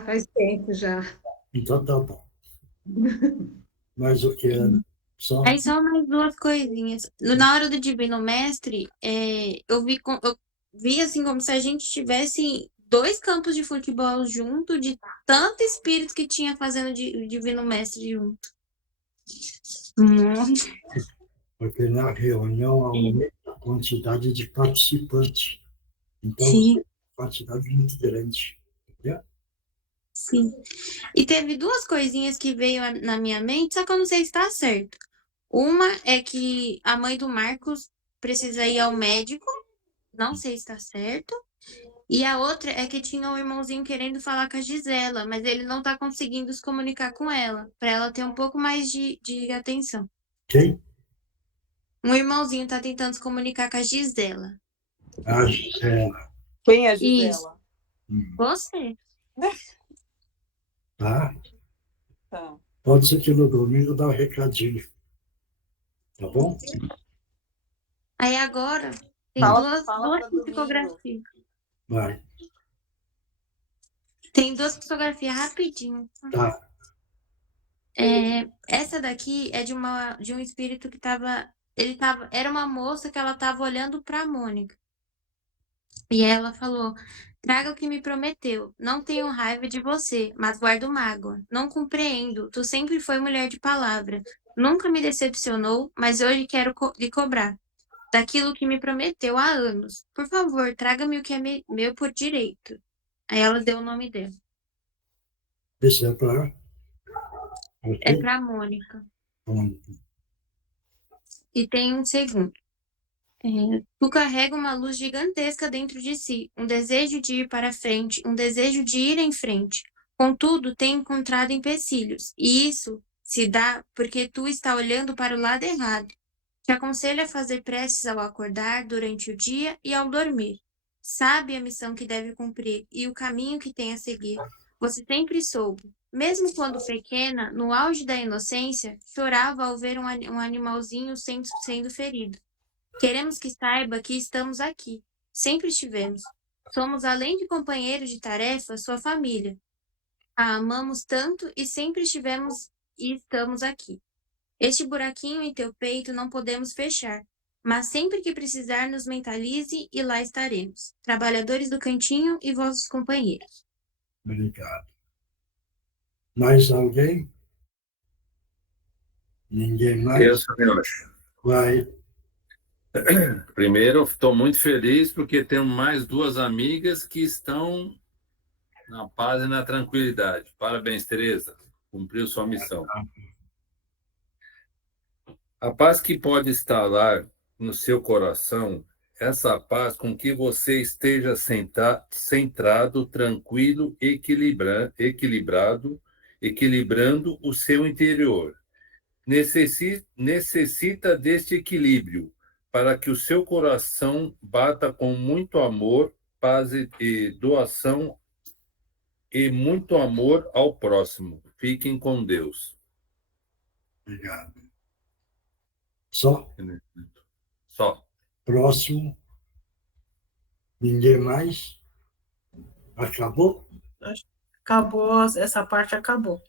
Faz tempo já. Então tá bom. Mas o que, Ana? Aí só mais duas coisinhas. Na hora do Divino Mestre, eu vi assim como se a gente tivesse 2 campos de futebol junto, de tanto espírito que tinha fazendo o Divino Mestre junto. Porque na reunião aumenta a quantidade de participantes. Então, Sim. uma quantidade muito grande. Entendeu? Sim. E teve 2 coisinhas que veio na minha mente, só que eu não sei se está certo. Uma é que a mãe do Marcos precisa ir ao médico, não sei se está certo. E a outra é que tinha um irmãozinho querendo falar com a Gisela, mas ele não está conseguindo se comunicar com ela, para ela ter um pouco mais de atenção. Quem? Um irmãozinho está tentando se comunicar com a Gisela. A Gisela. Quem é a Isso. Gisela? Você. Tá? Tá. Pode ser que no domingo dá um recadinho. Tá bom? Aí agora tem Fala duas pra domingo. psicografias. Vai. Tem 2 psicografias rapidinho. Tá. Essa daqui é de um espírito que era uma moça que ela estava olhando para a Mônica. E ela falou: traga o que me prometeu. Não tenho raiva de você, mas guardo mágoa. Não compreendo. Tu sempre foi mulher de palavra. Nunca me decepcionou, mas hoje quero lhe cobrar daquilo que me prometeu há anos. Por favor, traga-me o que é meu por direito. Aí ela deu o nome dela. Esse é para... É para Mônica. E tem um segundo. Tu carrega uma luz gigantesca dentro de si, um desejo de ir para frente, um desejo de ir em frente. Contudo, tem encontrado empecilhos, e isso se dá porque tu está olhando para o lado errado. Te aconselho a fazer preces ao acordar, durante o dia e ao dormir. Sabe a missão que deve cumprir e o caminho que tem a seguir. Você sempre soube. Mesmo quando pequena, no auge da inocência, chorava ao ver um animalzinho sendo ferido. Queremos que saiba que estamos aqui. Sempre estivemos. Somos, além de companheiros de tarefa, sua família. A amamos tanto e sempre estivemos e estamos aqui. Este buraquinho em teu peito não podemos fechar, mas sempre que precisar nos mentalize e lá estaremos. Trabalhadores do cantinho e vossos companheiros. Obrigado. Mais alguém? Ninguém mais? Eu, senhor. Vai. Primeiro, estou muito feliz porque tenho mais 2 amigas que estão na paz e na tranquilidade. Parabéns, Tereza. Cumpriu sua missão. A paz que pode instalar no seu coração, essa paz com que você esteja centrado, tranquilo, equilibrando o seu interior. Necessita deste equilíbrio para que o seu coração bata com muito amor, paz e doação e muito amor ao próximo. Fiquem com Deus. Obrigado. Só? Só. Próximo. Ninguém mais? Acabou? Acabou, essa parte acabou.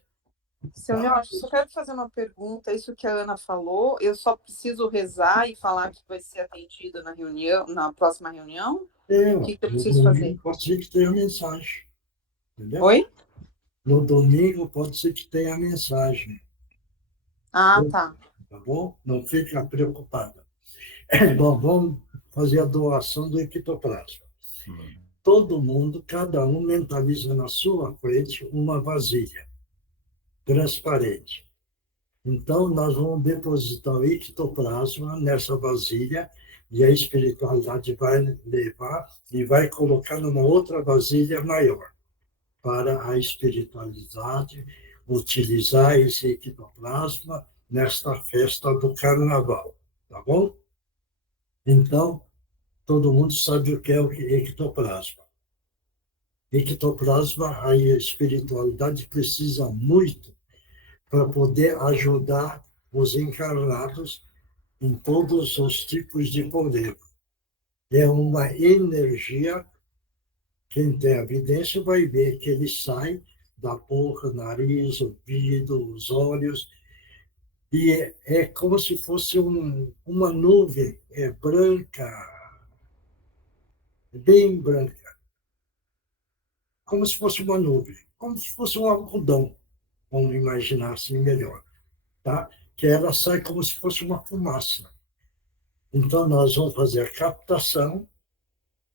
Seu Jorge, só quero fazer uma pergunta. Isso que a Ana falou, eu só preciso rezar e falar que vai ser atendido na reunião, na próxima reunião? O que eu preciso fazer? Pode ser que tenha mensagem. Entendeu? Oi? No domingo pode ser que tenha mensagem. Ah, tá. Tá bom? Não fica preocupada. Bom, vamos fazer a doação do ectoplasma. Todo mundo, cada um mentaliza na sua frente uma vasilha transparente. Então, nós vamos depositar o ectoplasma nessa vasilha e a espiritualidade vai levar e vai colocar numa outra vasilha maior para a espiritualidade utilizar esse ectoplasma nesta festa do carnaval, tá bom? Então, todo mundo sabe o que é o ectoplasma. Ectoplasma, a espiritualidade precisa muito para poder ajudar os encarnados em todos os tipos de problema. É uma energia, quem tem evidência vai ver que ele sai da boca, nariz, ouvido, os olhos, e é como se fosse uma nuvem branca, bem branca, como se fosse uma nuvem, como se fosse um algodão, vamos imaginar assim melhor, tá? Que ela sai como se fosse uma fumaça. Então, nós vamos fazer a captação,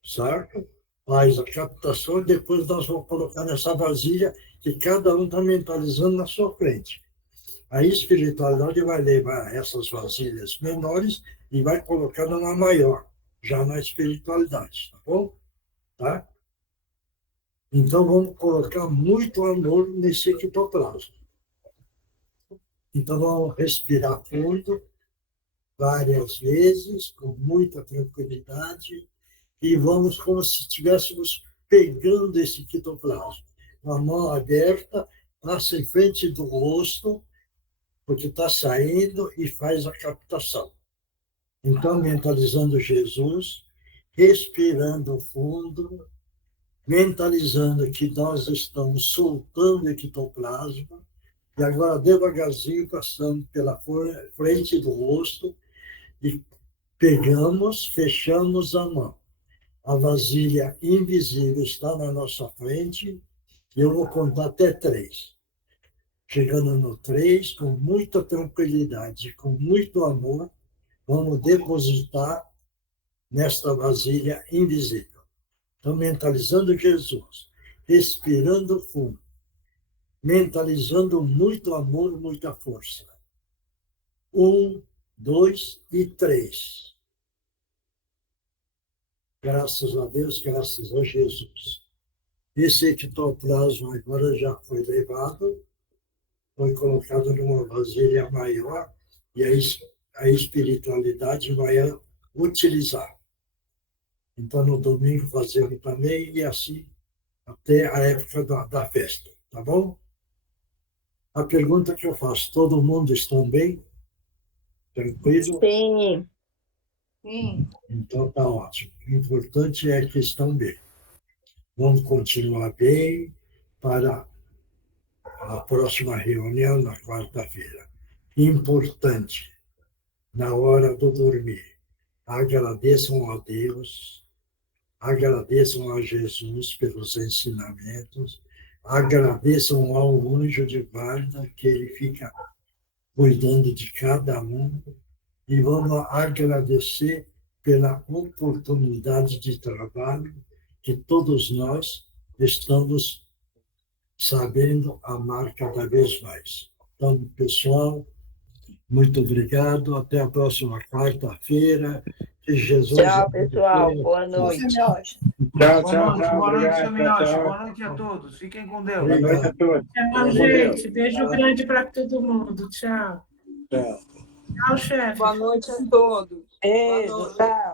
certo? Faz a captação e depois nós vamos colocar nessa vasilha que cada um está mentalizando na sua frente. A espiritualidade vai levar essas vasilhas menores e vai colocar numa maior, já na espiritualidade, tá bom? Tá? Então, vamos colocar muito amor nesse ectoplasma. Então, vamos respirar fundo, várias vezes, com muita tranquilidade, e vamos como se estivéssemos pegando esse ectoplasma. Com a mão aberta, passa em frente do rosto, porque está saindo e faz a captação. Então, mentalizando Jesus, respirando fundo, mentalizando que nós estamos soltando o ectoplasma, e agora devagarzinho passando pela frente do rosto, e pegamos, fechamos a mão. A vasilha invisível está na nossa frente, e eu vou contar até 3. Chegando no 3, com muita tranquilidade, com muito amor, vamos depositar nesta vasilha invisível. Então, mentalizando Jesus, respirando fundo, mentalizando muito amor, muita força. 1, 2 e 3. Graças a Deus, graças a Jesus. Esse ectoplasma agora já foi levado, foi colocado numa vasilha maior e a espiritualidade vai utilizar. Então, no domingo fazemos também e assim até a época da festa, tá bom? A pergunta que eu faço, todo mundo está bem? Tranquilo? Sim. Sim. Então tá ótimo. O importante é que estão bem. Vamos continuar bem para a próxima reunião na quarta-feira. Importante, na hora do dormir, agradeçam a Deus, agradeçam a Jesus pelos ensinamentos, agradeçam ao anjo de guarda que ele fica cuidando de cada um e vamos agradecer pela oportunidade de trabalho que todos nós estamos sabendo amar cada vez mais. Então, pessoal, muito obrigado. Até a próxima quarta-feira. Que Jesus Tchau, pessoal. Boa noite. Tchau, Boa noite, seu Miyoshi. Boa noite a todos. Fiquem com Deus. Boa noite a todos. Tchau, gente. Beijo grande para todo mundo. Tchau. Tchau. Tchau, chefe. Boa noite a todos. Beijo, tchau.